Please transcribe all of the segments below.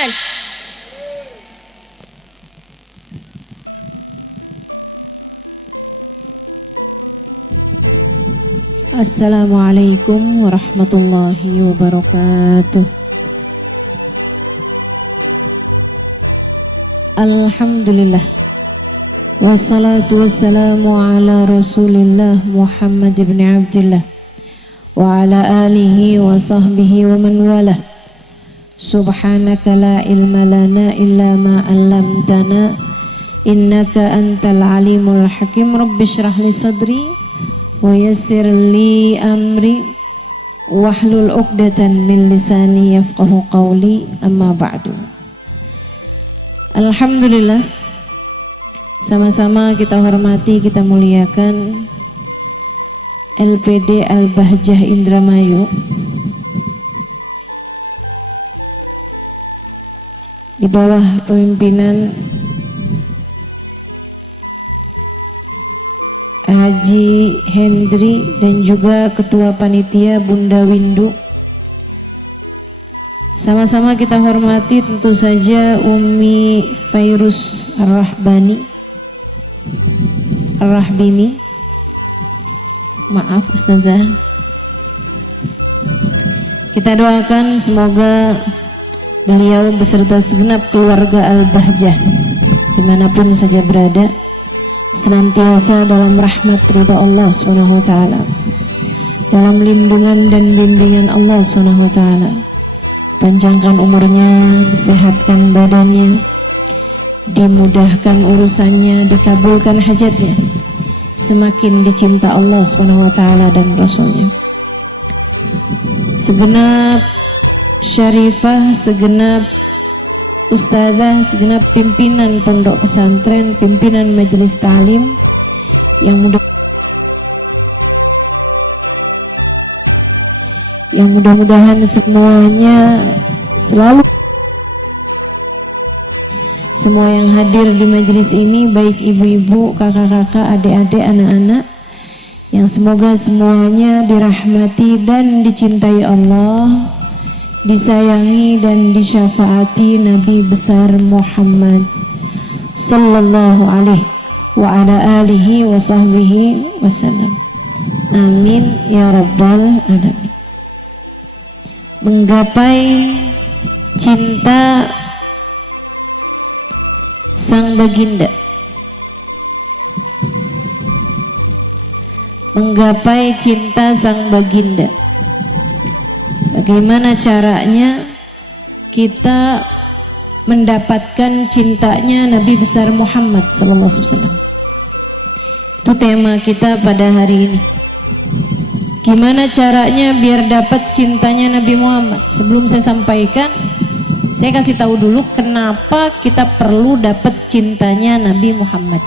Rahman. Assalamualaikum warahmatullahi wabarakatuh. Alhamdulillah. Wassalatu wassalamu ala Rasulillah Muhammad ibn Abdullah wa ala alihi wa sahbihi wa man walah. Subhanaka la ilma lana illa ma 'allamtana innaka antal alimul hakim. Rabbi shrah li sadri wa yassir li amri wahlul 'uqdatan min lisani yafqahu qawli. Amma ba'du. Alhamdulillah, sama-sama kita hormati, kita muliakan LPD Al-Bahjah Indramayu di bawah pemimpinan Haji Hendri dan juga Ketua Panitia Bunda Windu. Sama-sama kita hormati tentu saja Umi Fairuz Ar-Rahbini. Maaf Ustazah. Kita doakan semoga beliau beserta segenap keluarga Al-Bahjah dimanapun saja berada senantiasa dalam rahmat ridha Allah SWT, dalam lindungan dan bimbingan Allah SWT. Panjangkan umurnya, disehatkan badannya, dimudahkan urusannya, dikabulkan hajatnya, semakin dicinta Allah SWT dan Rasulnya. Segenap syarifah, segenap ustazah, segenap pimpinan pondok pesantren, pimpinan majelis ta'lim yang mudah-mudahan semuanya selalu, semua yang hadir di majelis ini, baik ibu-ibu, kakak-kakak, adik-adik, anak-anak, yang semoga semuanya dirahmati dan dicintai Allah, disayangi dan disyafaati Nabi besar Muhammad sallallahu alaihi wa ala alihi wa sahbihi wasallam. Amin ya rabbal alamin. Menggapai cinta sang baginda, menggapai cinta sang baginda. Bagaimana caranya kita mendapatkan cintanya Nabi besar Muhammad sallallahu alaihi wasallam? Itu tema kita pada hari ini. Gimana caranya biar dapat cintanya Nabi Muhammad? Sebelum saya sampaikan, saya kasih tahu dulu kenapa kita perlu dapat cintanya Nabi Muhammad.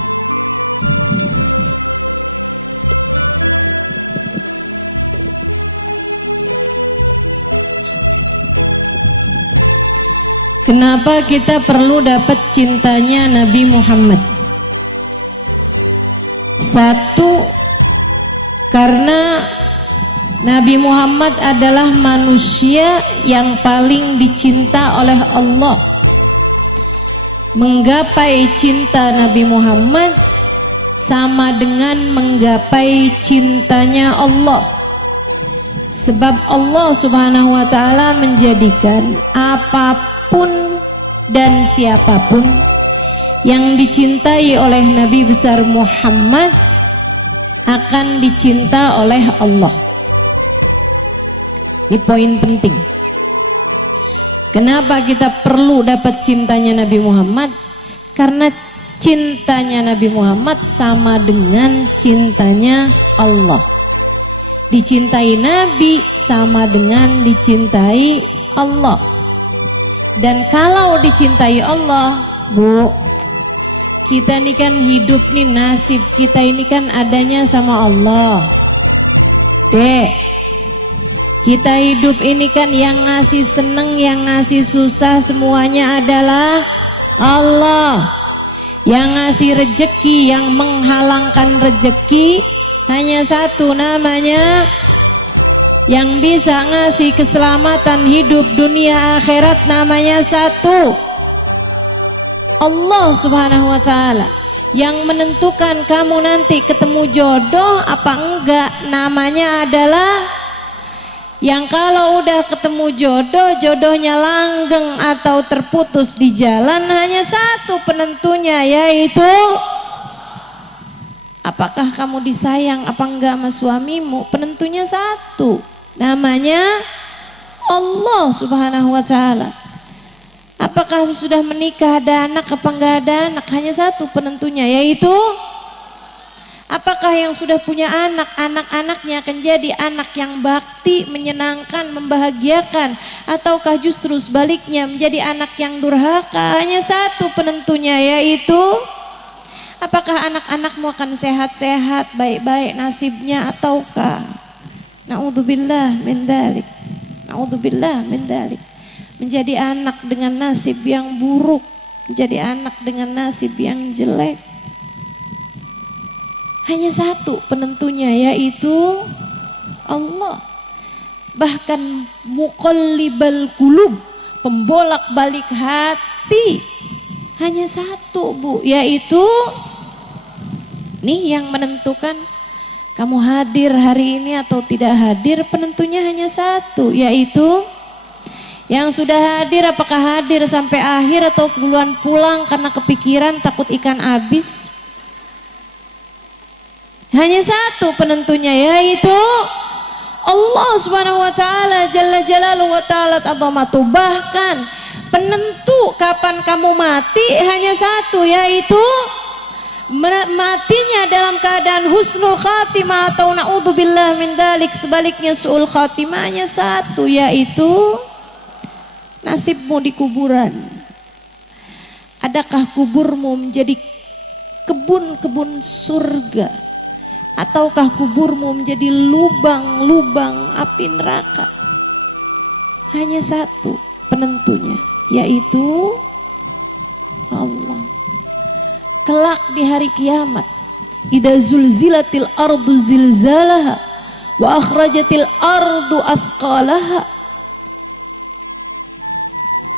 Kenapa kita perlu dapat cintanya Nabi Muhammad? Satu, karena Nabi Muhammad adalah manusia yang paling dicinta oleh Allah. Menggapai cinta Nabi Muhammad sama dengan menggapai cintanya Allah. Sebab Allah Subhanahu wa taala menjadikan apapun dan siapapun yang dicintai oleh Nabi besar Muhammad akan dicinta oleh Allah. Ini poin penting. Kenapa kita perlu dapat cintanya Nabi Muhammad? Karena cintanya Nabi Muhammad sama dengan cintanya Allah. Dicintai Nabi sama dengan dicintai Allah. Dan kalau dicintai Allah, Bu, kita ini kan hidup nih, nasib kita ini kan adanya sama Allah. Dek, kita hidup ini kan yang ngasih seneng, yang ngasih susah semuanya adalah Allah. Yang ngasih rejeki, yang menghalangkan rejeki hanya satu, namanya Yang bisa ngasih keselamatan hidup dunia akhirat namanya satu, Allah Subhanahu wa taala. Yang menentukan kamu nanti ketemu jodoh apa enggak namanya adalah, yang kalau udah ketemu jodoh, jodohnya langgeng atau terputus di jalan, hanya satu penentunya, yaitu apakah kamu disayang apa enggak sama suamimu. Penentunya satu, namanya Allah Subhanahu wa taala. Apakah sudah menikah, ada anak apa enggak ada anak, hanya satu penentunya, yaitu apakah yang sudah punya anak, anak-anaknya akan jadi anak yang bakti, menyenangkan, membahagiakan, ataukah justru sebaliknya menjadi anak yang durhaka. Hanya satu penentunya, yaitu apakah anak-anakmu akan sehat-sehat, baik-baik nasibnya, ataukah naudzubillah min dzalik, naudzubillah min dzalik, menjadi anak dengan nasib yang buruk, menjadi anak dengan nasib yang jelek. Hanya satu penentunya, yaitu Allah. Bahkan muqallibal qulub, pembolak-balik hati, hanya satu, Bu, yaitu nih yang menentukan kamu hadir hari ini atau tidak hadir. Penentunya hanya satu, yaitu yang sudah hadir apakah hadir sampai akhir atau duluan pulang karena kepikiran takut ikan habis. Hanya satu penentunya, yaitu Allah Subhanahu wa taala jalla jalaluhu wa ta'ala azamatu. Bahkan penentu kapan kamu mati hanya satu, yaitu matinya dalam keadaan husnul khatimah atau naudzubillah min dzalik, sebaliknya suul khatimahnya satu, yaitu nasibmu di kuburan. Adakah kuburmu menjadi kebun-kebun surga, ataukah kuburmu menjadi lubang-lubang api neraka? Hanya satu penentunya, yaitu Allah. Kelak di hari kiamat, idza zulzilatil ardu zilzalaha wa akhrajatil ardu athqalaha,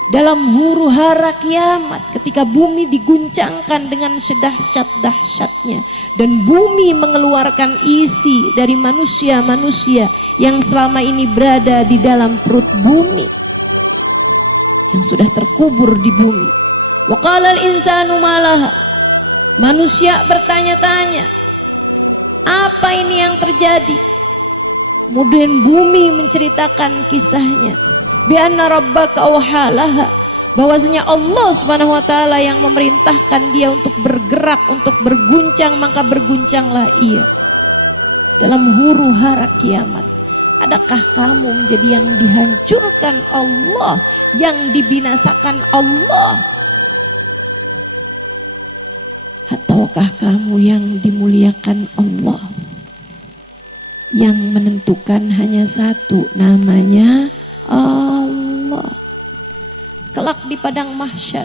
dalam huru hara kiamat, ketika bumi diguncangkan dengan sedahsyat-dahsyatnya dan bumi mengeluarkan isi dari manusia-manusia yang selama ini berada di dalam perut bumi, yang sudah terkubur di bumi. Wa qalal insanu malaha, manusia bertanya-tanya, apa ini yang terjadi? Kemudian bumi menceritakan kisahnya. Bi anna rabbaka awhalaha, bahwasanya Allah Subhanahu wa taala yang memerintahkan dia untuk bergerak, untuk berguncang, maka berguncanglah ia. Dalam huru hara kiamat, adakah kamu menjadi yang dihancurkan Allah, yang dibinasakan Allah, ataukah kamu yang dimuliakan Allah? Yang menentukan hanya satu, namanya Allah. Kelak di padang mahsyar,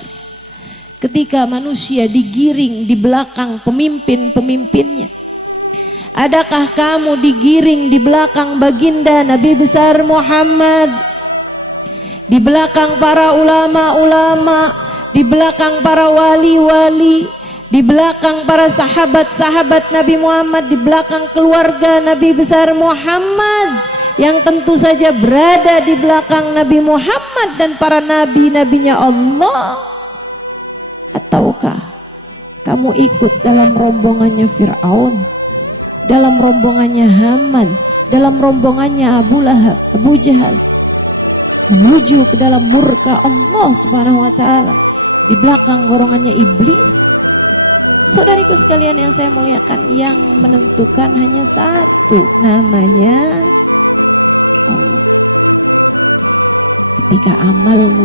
ketika manusia digiring di belakang pemimpin-pemimpinnya, adakah kamu digiring di belakang baginda Nabi besar Muhammad, di belakang para ulama-ulama, di belakang para wali-wali, di belakang para sahabat-sahabat Nabi Muhammad, di belakang keluarga Nabi besar Muhammad, yang tentu saja berada di belakang Nabi Muhammad dan para nabi-nabinya Allah? Ataukah kamu ikut dalam rombongannya Fir'aun, dalam rombongannya Haman, dalam rombongannya Abu Lahab, Abu Jahal, menuju ke dalam murka Allah Subhanahu wa taala, di belakang golongannya iblis? Saudariku sekalian yang saya muliakan, yang menentukan hanya satu, namanya Allah. Ketika amalmu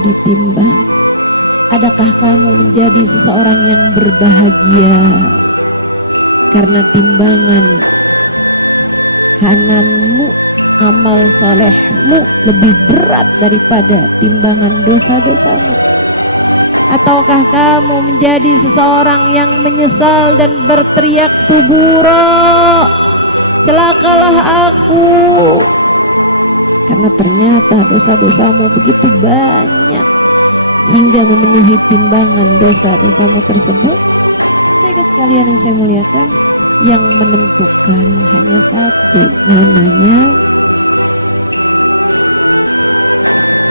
ditimbang, adakah kamu menjadi seseorang yang berbahagia karena timbangan kananmu, amal solehmu lebih berat daripada timbangan dosa-dosamu? Ataukah kamu menjadi seseorang yang menyesal dan berteriak tuburo, celakalah aku, karena ternyata dosa-dosamu begitu banyak hingga memenuhi timbangan dosa-dosamu tersebut? Sehingga sekalian yang saya muliakan, yang menentukan hanya satu, namanya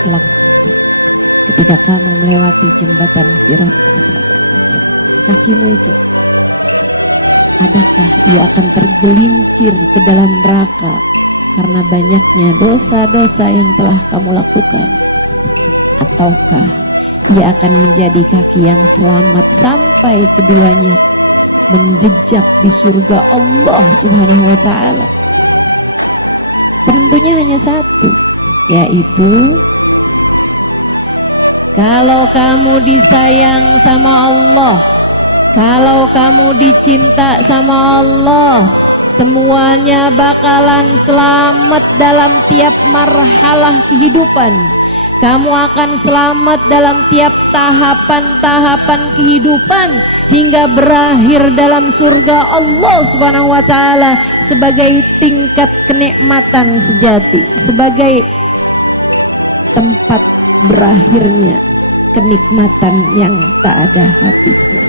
kelak ketika kamu melewati jembatan Sirat, kakimu itu, adakah dia akan tergelincir ke dalam neraka karena banyaknya dosa-dosa yang telah kamu lakukan, ataukah ia akan menjadi kaki yang selamat sampai keduanya menjejak di surga Allah Subhanahu wa ta'ala? Penentunya hanya satu, yaitu kalau kamu disayang sama Allah, kalau kamu dicinta sama Allah, semuanya bakalan selamat dalam tiap marhalah kehidupan. Kamu akan selamat dalam tiap tahapan-tahapan kehidupan hingga berakhir dalam surga Allah Subhanahu wa ta'ala sebagai tingkat kenikmatan sejati, sebagai tempat berakhirnya kenikmatan yang tak ada habisnya.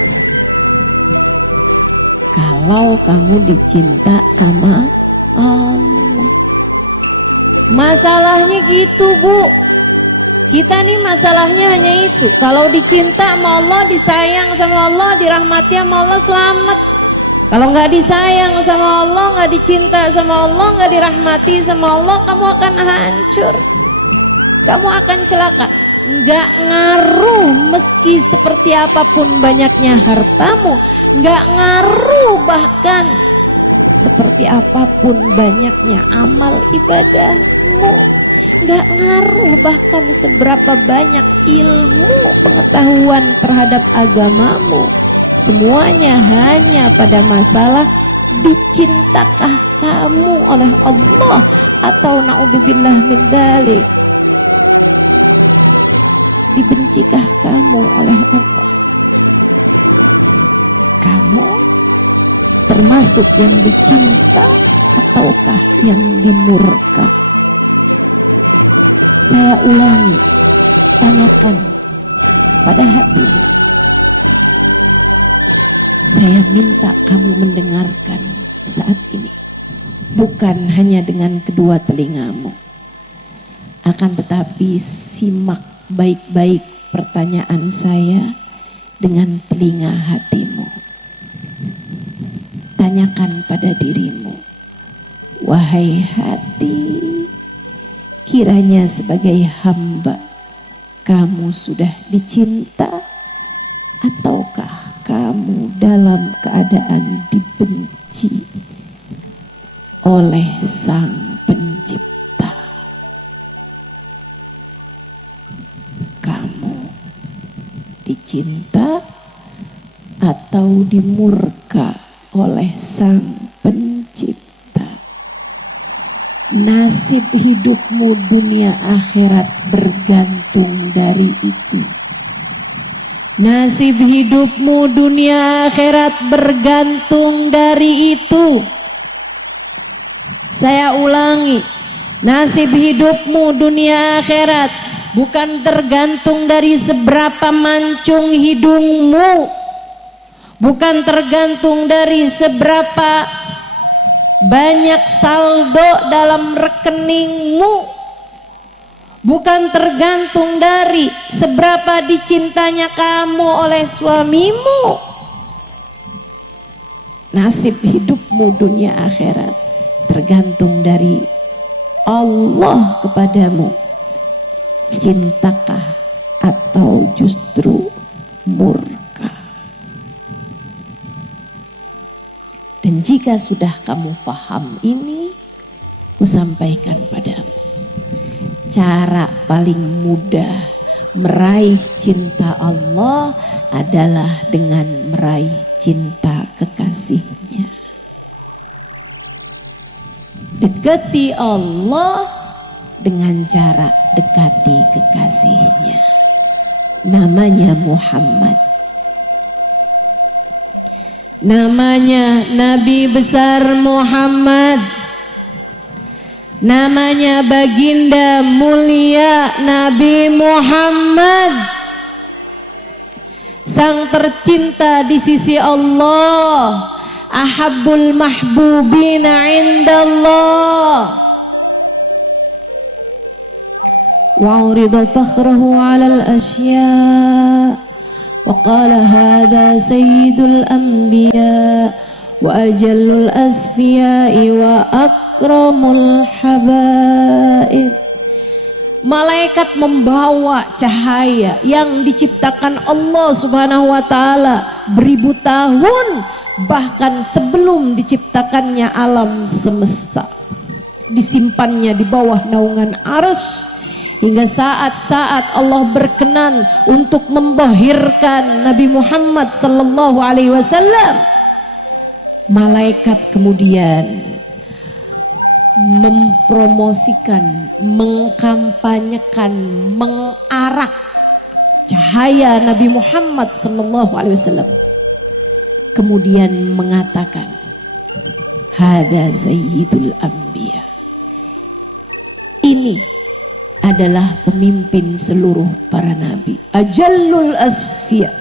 Kalau kamu dicinta sama Allah. Masalahnya gitu, Bu. Kita nih masalahnya hanya itu. Kalau dicinta sama Allah, disayang sama Allah, dirahmati sama Allah, selamat. Kalau nggak disayang sama Allah, nggak dicinta sama Allah, nggak dirahmati sama Allah, kamu akan hancur. Kamu akan celaka. Nggak ngaruh meski seperti apapun banyaknya hartamu, nggak ngaruh bahkan seperti apapun banyaknya amal ibadahmu, nggak ngaruh bahkan seberapa banyak ilmu pengetahuan terhadap agamamu. Semuanya hanya pada masalah dicintakah kamu oleh Allah atau na'udzubillah min dzalik, dibencikah kamu oleh Allah? Kamu termasuk yang dicinta ataukah yang dimurka? Saya ulangi, tanyakan pada hatimu. Saya minta kamu mendengarkan saat ini, bukan hanya dengan kedua telingamu, akan tetapi simak baik-baik pertanyaan saya dengan telinga hatimu. Tanyakan pada dirimu, wahai hati, kiranya sebagai hamba kamu sudah dicinta ataukah kamu dalam keadaan dibenci oleh Sang Pencipta? Kamu dicinta atau dimurka oleh Sang Pencipta? Nasib hidupmu dunia akhirat bergantung dari itu. Nasib hidupmu dunia akhirat bergantung dari itu. Saya ulangi, nasib hidupmu dunia akhirat bukan tergantung dari seberapa mancung hidungmu, bukan tergantung dari seberapa banyak saldo dalam rekeningmu, bukan tergantung dari seberapa dicintanya kamu oleh suamimu. Nasib hidupmu dunia akhirat tergantung dari Allah kepadamu. Cintakah atau justru murka? Dan jika sudah kamu faham ini, kusampaikan padamu, cara paling mudah meraih cinta Allah adalah dengan meraih cinta kekasihnya. Dekati Allah dengan cara dekati kekasihnya. namanya Muhammad. Namanya Nabi besar Muhammad, namanya baginda mulia Nabi Muhammad, sang tercinta di sisi Allah, ahabbul mahbubina indallah, wa'urida fakhrahu 'alal asya'. وقال هذا سيد الأنبياء وأجل الأسفياء وأكرم الحبائب. Malaikat membawa cahaya yang diciptakan Allah Subhanahu wa taala beribu tahun, bahkan sebelum diciptakannya alam semesta. Disimpannya di bawah naungan arsy hingga saat-saat Allah berkenan untuk membahirkan Nabi Muhammad sallallahu alaihi wasallam. Malaikat kemudian mempromosikan, mengkampanyekan, mengarak cahaya Nabi Muhammad sallallahu alaihi wasallam. Kemudian mengatakan, "Hada sayyidul anbiya." Ini adalah pemimpin seluruh para nabi, ajallul asfiya.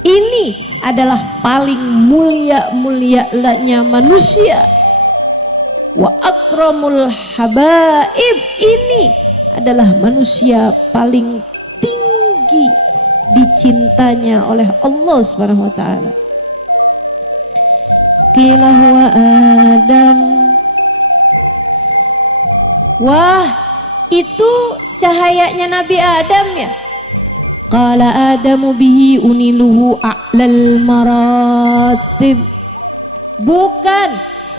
Ini adalah paling mulia-mulianya manusia, wa akramul habaib. Ini adalah manusia paling tinggi dicintanya oleh Allah Subhanahu wa taala. Qila huwa Adam. Wah, itu cahayanya Nabi Adam ya. Qala Adamu bihi uniluhu a'lal maratib. Bukan,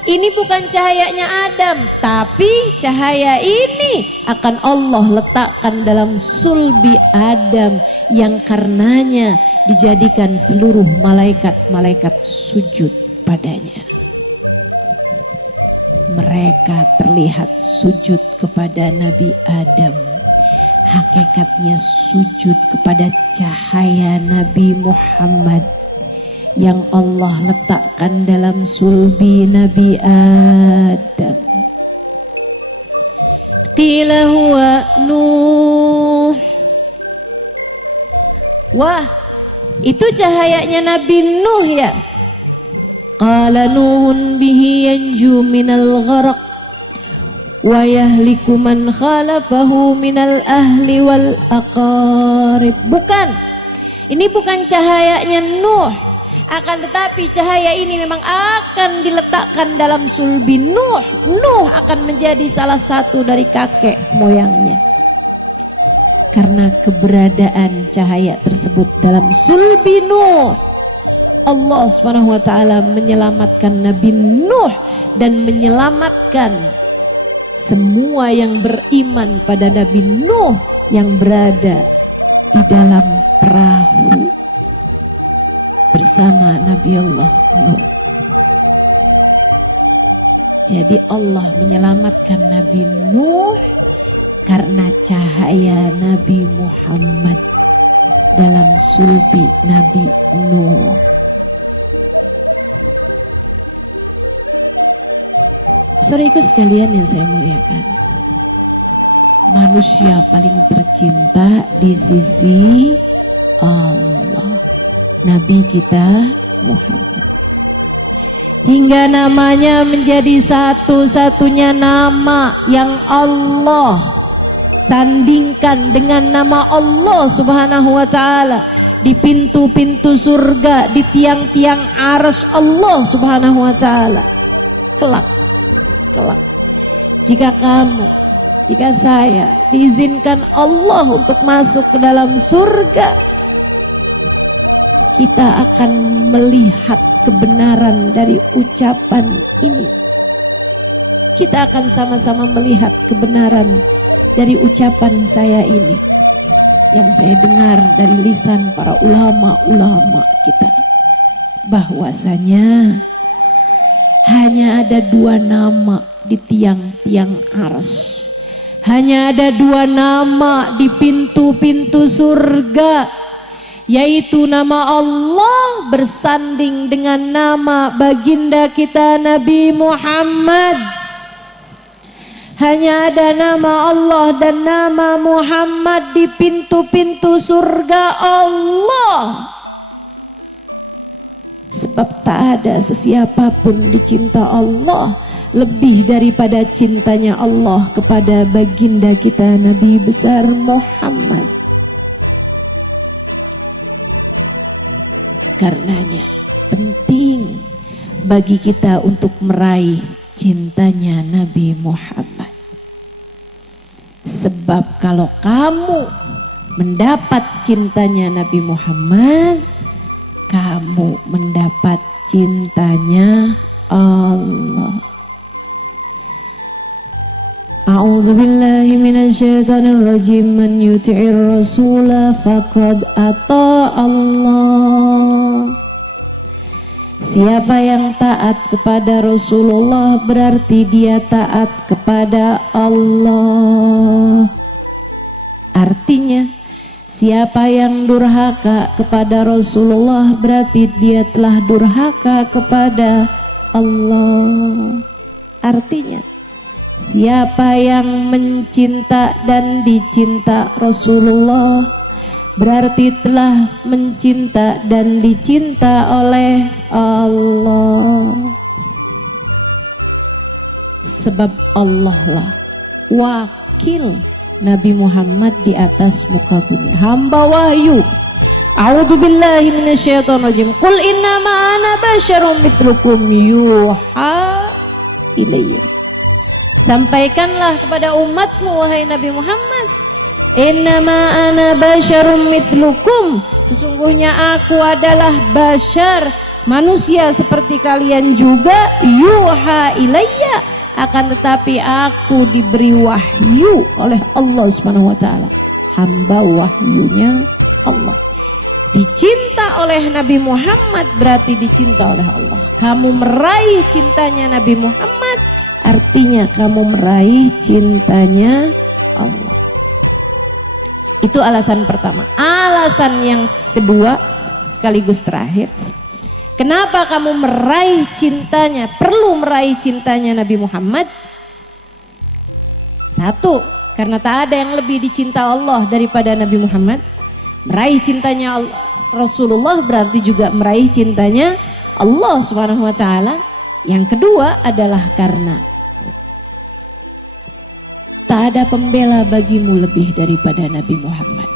ini bukan cahayanya Adam, tapi cahaya ini akan Allah letakkan dalam sulbi Adam, yang karenanya dijadikan seluruh malaikat-malaikat sujud padanya. Mereka terlihat sujud kepada Nabi Adam, hakikatnya sujud kepada cahaya Nabi Muhammad yang Allah letakkan dalam sulbi Nabi Adam. Qila huwa Nuh. Wah, itu cahayanya Nabi Nuh ya. Qala Nuhun bihi yanju minal gharaq wa yahliku man khalafahu minal ahli wal aqarib. Bukan, ini bukan cahayanya Nuh, akan tetapi cahaya ini memang akan diletakkan dalam sulbi Nuh. Nuh akan menjadi salah satu dari kakek moyangnya. Karena keberadaan cahaya tersebut dalam sulbi Nuh, Allah Subhanahu wa taala menyelamatkan Nabi Nuh dan menyelamatkan semua yang beriman pada Nabi Nuh yang berada di dalam perahu bersama Nabi Allah Nuh. Jadi Allah menyelamatkan Nabi Nuh karena cahaya Nabi Muhammad dalam sulbi Nabi Nuh. Saudaraku sekalian yang saya muliakan, manusia paling tercinta di sisi Allah, Nabi kita Muhammad. Hingga namanya menjadi satu-satunya nama yang Allah sandingkan dengan nama Allah Subhanahu wa taala di pintu-pintu surga, di tiang-tiang arsy Allah Subhanahu wa taala. Kelak jika saya diizinkan Allah untuk masuk ke dalam surga, kita akan melihat kebenaran dari ucapan ini. Kita akan sama-sama melihat kebenaran dari ucapan saya ini, yang saya dengar dari lisan para ulama-ulama kita, bahwasanya hanya ada dua nama di tiang-tiang arsy, hanya ada dua nama di pintu-pintu surga, yaitu nama Allah bersanding dengan nama baginda kita Nabi Muhammad. Hanya ada nama Allah dan nama Muhammad di pintu-pintu surga Allah. Sebab tak ada sesiapapun dicinta Allah lebih daripada cintanya Allah kepada baginda kita Nabi besar Muhammad. Karenanya penting bagi kita untuk meraih cintanya Nabi Muhammad. Sebab kalau kamu mendapat cintanya Nabi Muhammad, kamu mendapat cintanya Allah. A'udzu billahi minasyaitonir rajim. Man yuti'ir rasula faqad ata Allah. Siapa yang taat kepada Rasulullah berarti dia taat kepada Allah. Artinya, siapa yang durhaka kepada Rasulullah berarti dia telah durhaka kepada Allah. Artinya, siapa yang mencinta dan dicinta Rasulullah berarti telah mencinta dan dicinta oleh Allah. Sebab Allah lah wakil Nabi Muhammad di atas muka bumi, hamba wahyu. A'udzu billahi minasyaitonir rajim. Qul innama ana basyarum mithlukum yuha ilayya. Sampaikanlah kepada umatmu wahai Nabi Muhammad, innama ana basyarum mithlukum, sesungguhnya aku adalah basyar, manusia seperti kalian juga, yuha ilayya, akan tetapi aku diberi wahyu oleh Allah Subhanahu wa taala, hamba wahyunya Allah. Dicinta oleh Nabi Muhammad berarti dicinta oleh Allah. Kamu meraih cintanya Nabi Muhammad artinya kamu meraih cintanya Allah. Itu alasan pertama. Alasan yang kedua sekaligus terakhir, kenapa kamu meraih cintanya, perlu meraih cintanya Nabi Muhammad? Satu, karena tak ada yang lebih dicinta Allah daripada Nabi Muhammad. Meraih cintanya Rasulullah berarti juga meraih cintanya Allah Subhanahu wa taala. Yang kedua adalah karena tak ada pembela bagimu lebih daripada Nabi Muhammad.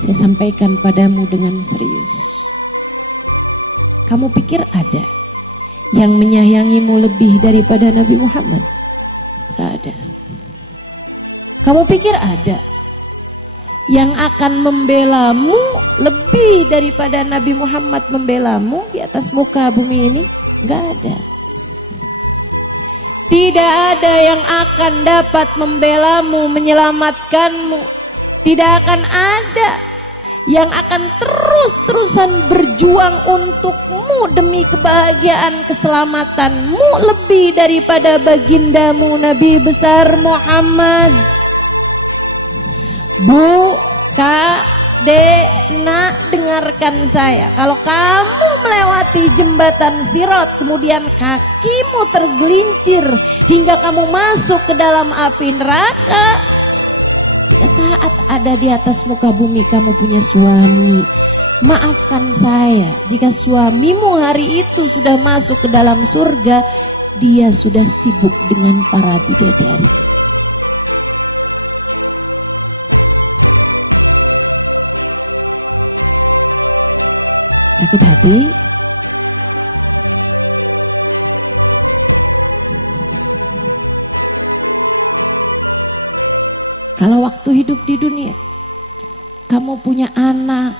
Saya sampaikan padamu dengan serius. Kamu pikir ada yang menyayangimu lebih daripada Nabi Muhammad? Tak ada. Kamu pikir ada yang akan membelamu lebih daripada Nabi Muhammad membelamu di atas muka bumi ini? Gak ada. Tidak ada yang akan dapat membelamu, menyelamatkanmu. Tidak akan ada yang akan terus-terusan berjuang untukmu demi kebahagiaan keselamatanmu lebih daripada bagindamu Nabi besar Muhammad. Bu, Kak, Dek, Nak, dengarkan saya. Kalau kamu melewati jembatan Sirat, kemudian kakimu tergelincir hingga kamu masuk ke dalam api neraka, jika saat ada di atas muka bumi kamu punya suami, maafkan saya, jika suamimu hari itu sudah masuk ke dalam surga, dia sudah sibuk dengan para bidadari. Sakit hati? Kalau waktu hidup di dunia, kamu punya anak,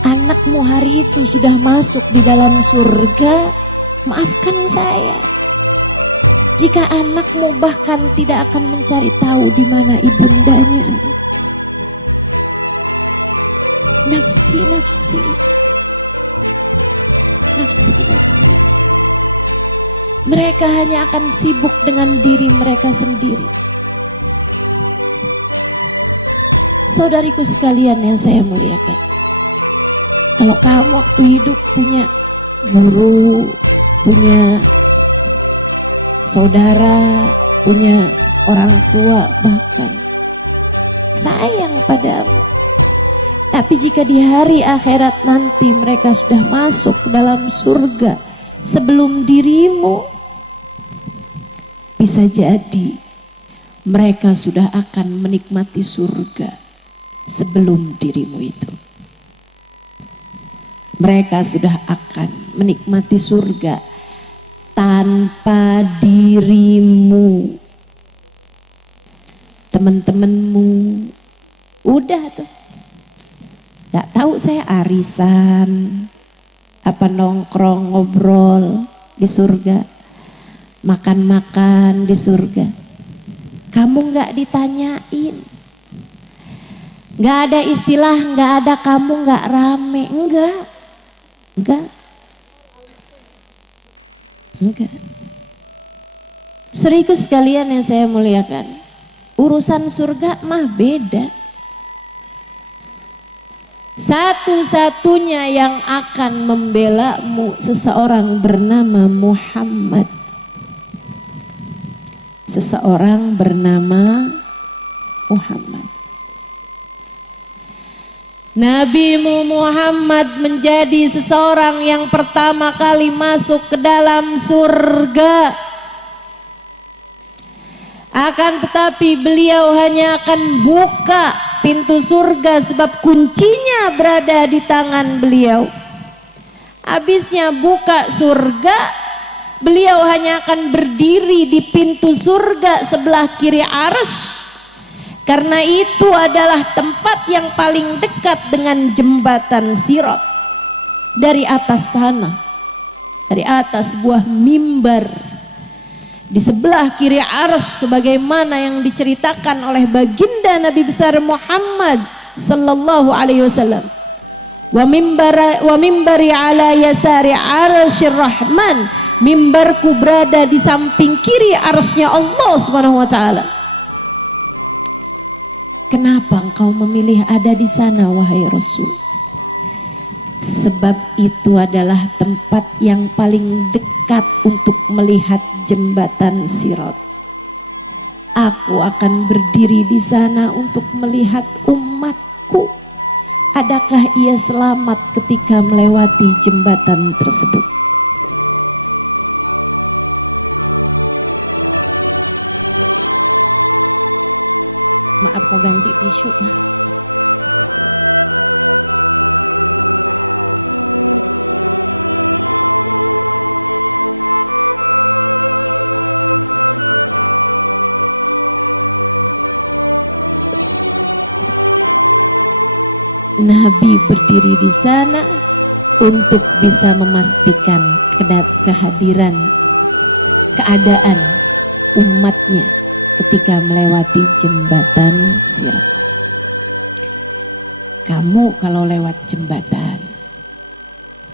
anakmu hari itu sudah masuk di dalam surga, maafkan saya. Jika anakmu bahkan tidak akan mencari tahu di mana ibundanya. Nafsi, nafsi, nafsi, nafsi. Mereka hanya akan sibuk dengan diri mereka sendiri. Saudariku sekalian yang saya muliakan, kalau kamu waktu hidup punya guru, punya saudara, punya orang tua, bahkan sayang padamu. Tapi jika di hari akhirat nanti mereka sudah masuk ke dalam surga sebelum dirimu, bisa jadi mereka sudah akan menikmati surga sebelum dirimu itu. Mereka sudah akan menikmati surga tanpa dirimu. Teman-temanmu udah tuh, gak tahu saya arisan, apa nongkrong ngobrol di surga, makan-makan di surga. Kamu gak ditanyain, gak ada istilah, gak ada kamu gak rame, enggak. Saudaraku sekalian yang saya muliakan, urusan surga mah beda. Satu-satunya yang akan membelamu seseorang bernama Muhammad. Seseorang bernama Muhammad. Nabi Muhammad menjadi seseorang yang pertama kali masuk ke dalam surga. Akan tetapi beliau hanya akan buka pintu surga sebab kuncinya berada di tangan beliau. Habisnya buka surga, beliau hanya akan berdiri di pintu surga sebelah kiri arsy. Karena itu adalah tempat yang paling dekat dengan jembatan Sirat. Dari atas sana, dari atas sebuah mimbar di sebelah kiri arsy, sebagaimana yang diceritakan oleh baginda Nabi besar Muhammad sallallahu alaihi wasallam. Wa mimbari ala yasari arsyir rahman. Mimbarku berada di samping kiri arsy-Nya Allah Subhanahu wa taala. Kenapa engkau memilih ada di sana wahai Rasul? Sebab itu adalah tempat yang paling dekat untuk melihat jembatan Sirat. Aku akan berdiri di sana untuk melihat umatku. Adakah ia selamat ketika melewati jembatan tersebut? Maaf, mau ganti tisu. Nabi berdiri di sana untuk bisa memastikan kehadiran, keadaan umatnya ketika melewati jembatan Sirat. Kamu kalau lewat jembatan,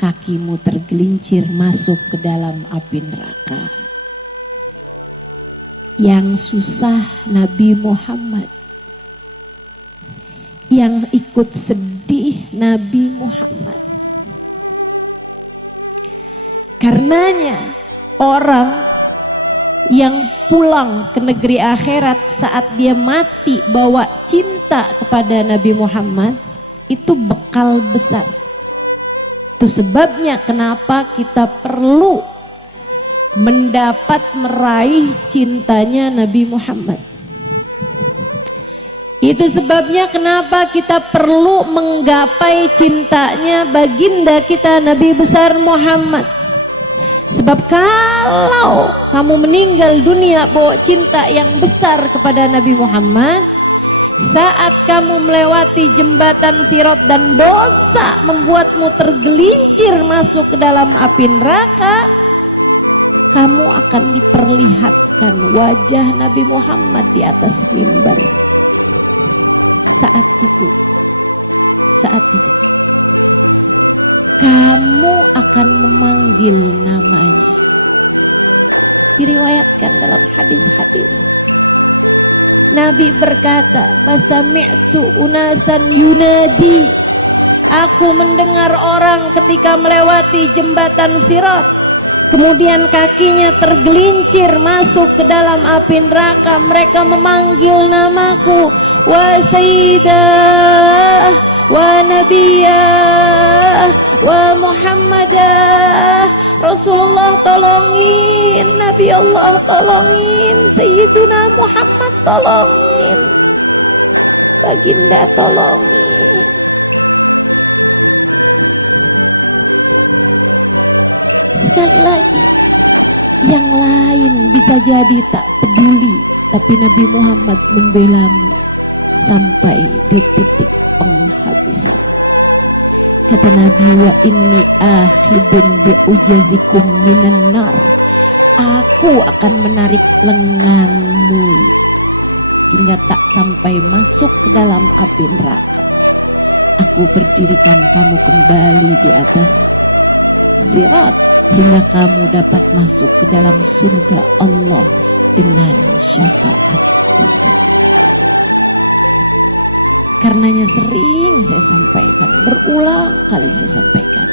kakimu tergelincir masuk ke dalam api neraka. Yang susah Nabi Muhammad, yang ikut sedih Nabi Muhammad. Karenanya orang yang pulang ke negeri akhirat saat dia mati bawa cinta kepada Nabi Muhammad, itu bekal besar. Itu sebabnya kenapa kita perlu mendapat meraih cintanya Nabi Muhammad. Itu sebabnya kenapa kita perlu menggapai cintanya baginda kita Nabi besar Muhammad. Sebab kalau kamu meninggal dunia bawa cinta yang besar kepada Nabi Muhammad, saat kamu melewati jembatan Sirat dan dosa membuatmu tergelincir masuk ke dalam api neraka, kamu akan diperlihatkan wajah Nabi Muhammad di atas mimbar. Saat itu kamu akan memanggil namanya. Diriwayatkan dalam hadis-hadis, Nabi berkata, fasami'tu unasan yunadi. Aku mendengar orang ketika melewati jembatan Sirat. Kemudian kakinya tergelincir masuk ke dalam api neraka. Mereka memanggil namaku, wa sayyidah, wa nabiyah, wa muhammadah. Rasulullah tolongin, Nabi Allah tolongin, Sayyiduna Muhammad tolongin, Baginda tolongin. Sekali lagi, yang lain bisa jadi tak peduli, tapi Nabi Muhammad membelamu sampai di titik penghabisan. Kata Nabi, wa inni akhidun bi'ujazikum minan nar. Aku akan menarik lenganmu hingga tak sampai masuk ke dalam api neraka. Aku berdirikan kamu kembali di atas Sirat hingga kamu dapat masuk ke dalam surga Allah dengan syafaatku. Karenanya sering saya sampaikan, berulang kali saya sampaikan,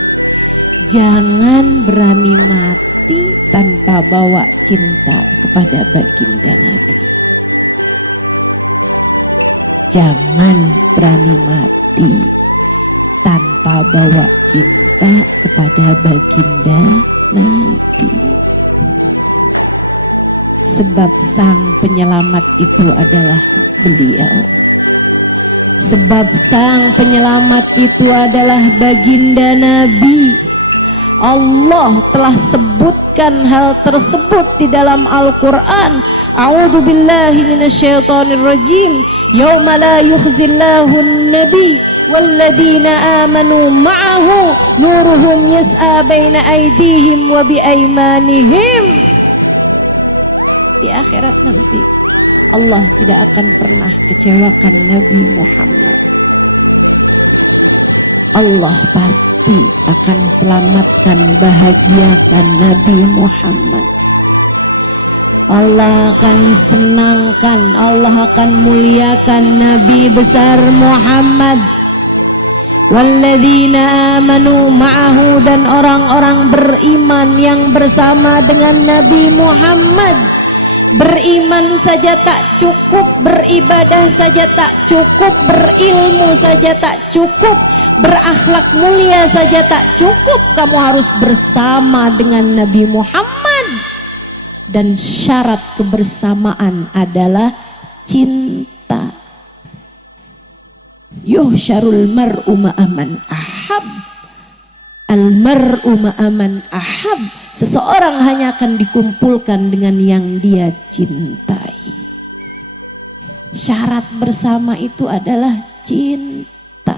jangan berani mati tanpa bawa cinta kepada baginda Nabi. Jangan berani mati tanpa bawa cinta kepada baginda Nabi. Sebab sang penyelamat itu adalah beliau. Sebab sang penyelamat itu adalah baginda Nabi. Allah telah sebutkan hal tersebut di dalam Al-Quran. A'udzu billahi minasyaitonir rajim. Yauma la yukhzillahu an-nabi walladzina amanu ma'ahu nuruhum yas'a baina aydihim wa biaymanihim. Di akhirat nanti Allah tidak akan pernah kecewakan Nabi Muhammad. Allah pasti akan selamatkan, bahagiakan Nabi Muhammad. Allah akan senangkan, Allah akan muliakan Nabi besar Muhammad. Walladzina amanu ma'ahu, dan orang-orang beriman yang bersama dengan Nabi Muhammad. Beriman saja tak cukup, beribadah saja tak cukup, berilmu saja tak cukup, berakhlak mulia saja tak cukup. Kamu harus bersama dengan Nabi Muhammad. Dan syarat kebersamaan adalah cinta. Yuhsyarul mar'u ma'aman ahab. Al-mar'u ma'aman ahab. Seseorang hanya akan dikumpulkan dengan yang dia cintai. Syarat bersama itu adalah cinta.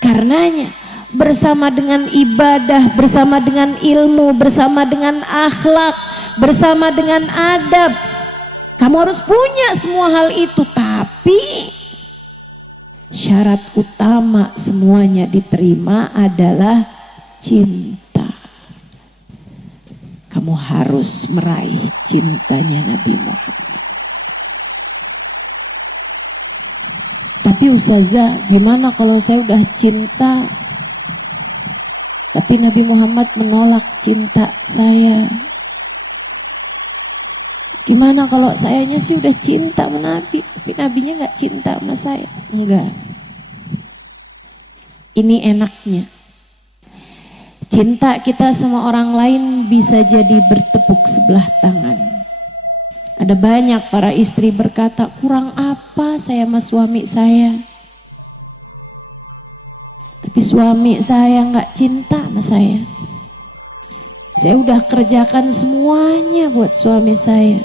Karenanya bersama dengan ibadah, bersama dengan ilmu, bersama dengan akhlak, bersama dengan adab, kamu harus punya semua hal itu. Tapi syarat utama semuanya diterima adalah cinta. Kamu harus meraih cintanya Nabi Muhammad. Tapi Ustazah, gimana kalau saya udah cinta tapi Nabi Muhammad menolak cinta saya? Gimana kalau sayanya sih udah cinta sama Nabi, tapi Nabinya gak cinta sama saya? Enggak. Ini enaknya. Cinta kita sama orang lain bisa jadi bertepuk sebelah tangan. Ada banyak para istri berkata, kurang apa saya sama suami saya? Tapi suami saya gak cinta sama saya. Saya udah kerjakan semuanya buat suami saya,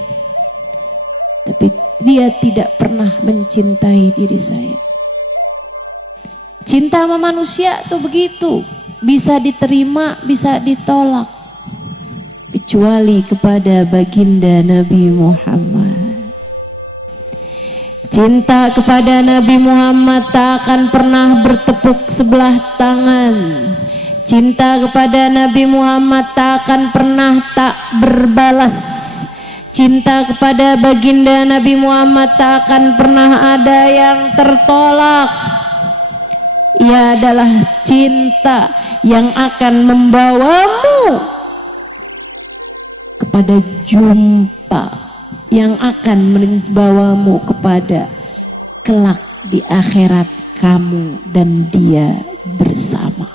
tapi dia tidak pernah mencintai diri saya. Cinta sama manusia tuh begitu, bisa diterima, bisa ditolak, kecuali kepada baginda Nabi Muhammad. Cinta kepada Nabi Muhammad tak akan pernah bertepuk sebelah tangan. Cinta kepada Nabi Muhammad tak akan pernah tak berbalas. Cinta kepada baginda Nabi Muhammad tak akan pernah ada yang tertolak. Ia adalah cinta yang akan membawamu kepada jumpa, yang akan membawamu kepada kelak di akhirat kamu dan dia bersama.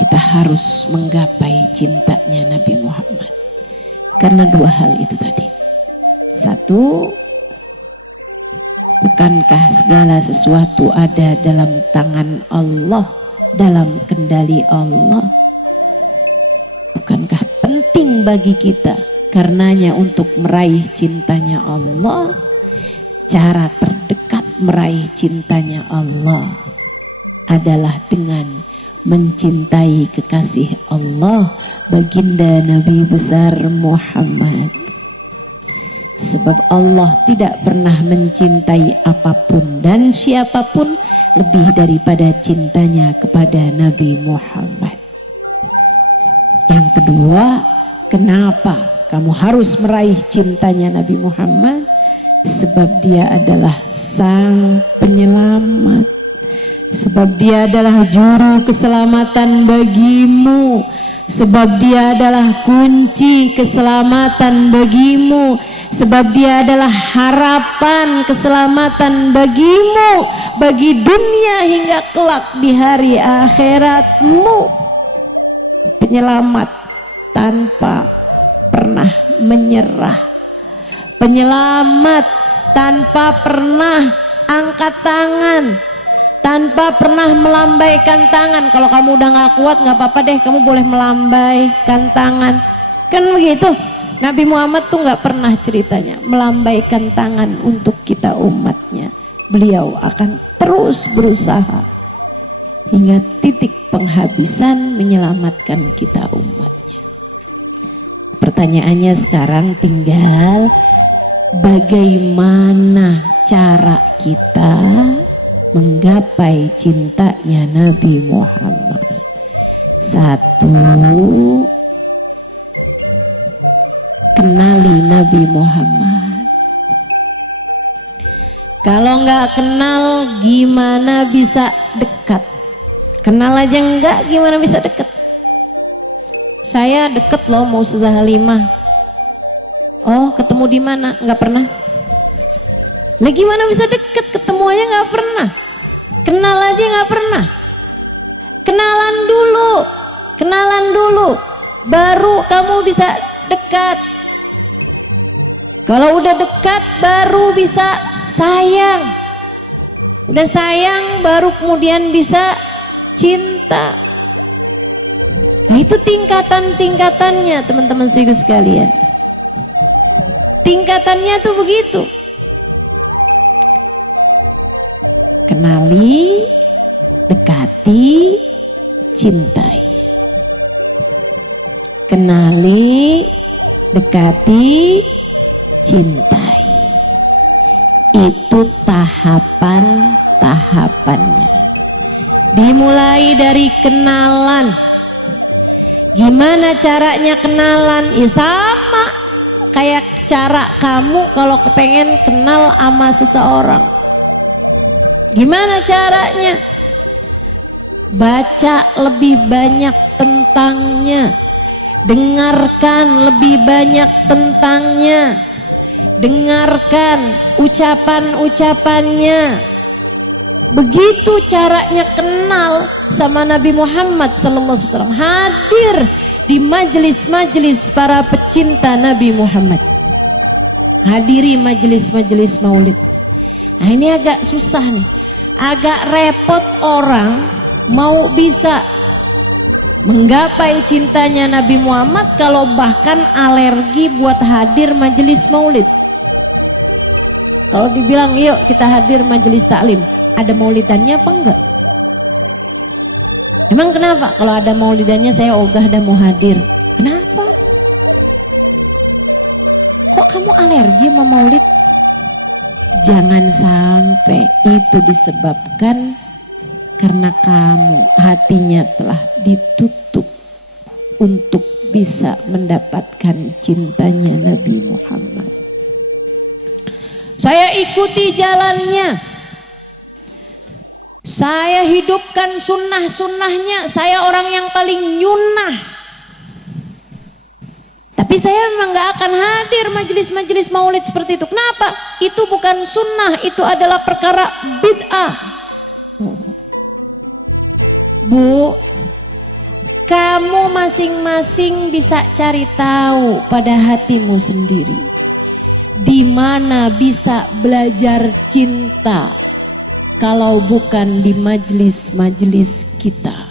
Kita harus menggapai cintanya Nabi Muhammad karena dua hal itu tadi. Satu, bukankah segala sesuatu ada dalam tangan Allah, dalam kendali Allah? Bukankah penting bagi kita karenanya untuk meraih cintanya Allah? Cara terdekat meraih cintanya Allah adalah dengan mencintai kekasih Allah, baginda Nabi besar Muhammad. Sebab Allah tidak pernah mencintai apapun dan siapapun lebih daripada cintanya kepada Nabi Muhammad. Yang kedua, kenapa kamu harus meraih cintanya Nabi Muhammad? Sebab dia adalah sang penyelamat. Sebab dia adalah juru keselamatan bagimu. Sebab dia adalah kunci keselamatan bagimu. Sebab dia adalah harapan keselamatan bagimu, bagi dunia hingga kelak di hari akhiratmu. Penyelamat tanpa pernah menyerah. Penyelamat tanpa pernah angkat tangan, tanpa pernah melambaikan tangan. Kalau kamu udah gak kuat gak apa-apa deh, kamu boleh melambaikan tangan. Kan begitu. Nabi Muhammad tuh gak pernah ceritanya melambaikan tangan untuk kita umatnya. Beliau akan terus berusaha hingga titik penghabisan menyelamatkan kita umatnya. Pertanyaannya sekarang tinggal bagaimana cara kita menggapai cintanya Nabi Muhammad. Satu, kenali Nabi Muhammad. Kalau nggak kenal gimana bisa dekat? Kenal aja enggak, gimana bisa dekat? Saya deket loh mau Ustazah Halimah. Oh, ketemu di mana? Nggak pernah. Lah gimana bisa deket? Ketemu aja nggak pernah. Kenal aja nggak pernah. Kenalan dulu, baru kamu bisa dekat. Kalau udah dekat baru bisa sayang. Udah sayang baru kemudian bisa cinta. Nah itu tingkatan-tingkatannya teman-teman sekalian. Tingkatannya tuh begitu. Kenali, dekati, cintai. Kenali, dekati, cintai. Itu tahapan-tahapannya. Dimulai dari kenalan. Gimana caranya kenalan? Ya sama kayak cara kamu kalau kepengen kenal sama seseorang. Gimana caranya? Baca lebih banyak tentangnya, dengarkan lebih banyak tentangnya, dengarkan ucapan-ucapannya. Begitu caranya kenal sama Nabi Muhammad SAW. Hadir di majelis-majelis para pecinta Nabi Muhammad. Hadiri majelis-majelis maulid. Nah ini agak susah nih. Agak repot orang mau bisa menggapai cintanya Nabi Muhammad kalau bahkan alergi buat hadir majelis maulid. Kalau dibilang yuk kita hadir majelis taklim, ada maulidannya apa enggak? Emang kenapa? Kalau ada maulidannya saya ogah dan mau hadir. Kenapa? Kok kamu alergi sama maulid? Jangan sampai itu disebabkan karena kamu hatinya telah ditutup untuk bisa mendapatkan cintanya Nabi Muhammad. Saya ikuti jalannya, saya hidupkan sunnah-sunnahnya, saya orang yang paling nyunnah. Tapi saya memang gak akan hadir majelis-majelis maulid seperti itu. Kenapa? Itu bukan sunnah, itu adalah perkara bid'ah. Bu, kamu masing-masing bisa cari tahu pada hatimu sendiri, di mana bisa belajar cinta kalau bukan di majelis-majelis kita.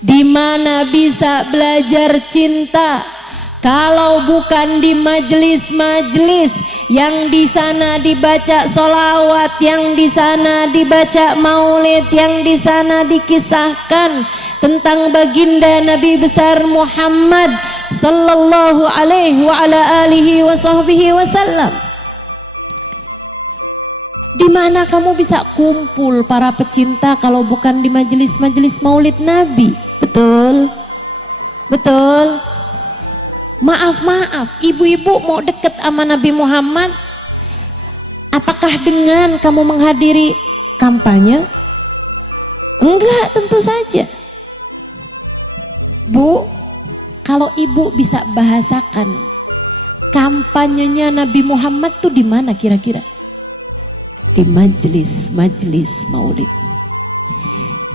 Di mana bisa belajar cinta kalau bukan di majelis-majelis yang di sana dibaca solawat, yang di sana dibaca maulid, yang di sana dikisahkan tentang baginda Nabi besar Muhammad sallallahu alaihi wa ala alihi wa sahbihi wasallam. Di mana kamu bisa kumpul para pecinta kalau bukan di majelis-majelis maulid Nabi? Betul? Betul? Maaf, ibu-ibu mau deket sama Nabi Muhammad, apakah dengan kamu menghadiri kampanye? Enggak, tentu saja. Bu, kalau ibu bisa bahasakan kampanyenya Nabi Muhammad tuh di mana kira-kira? Di majelis-majelis maulid.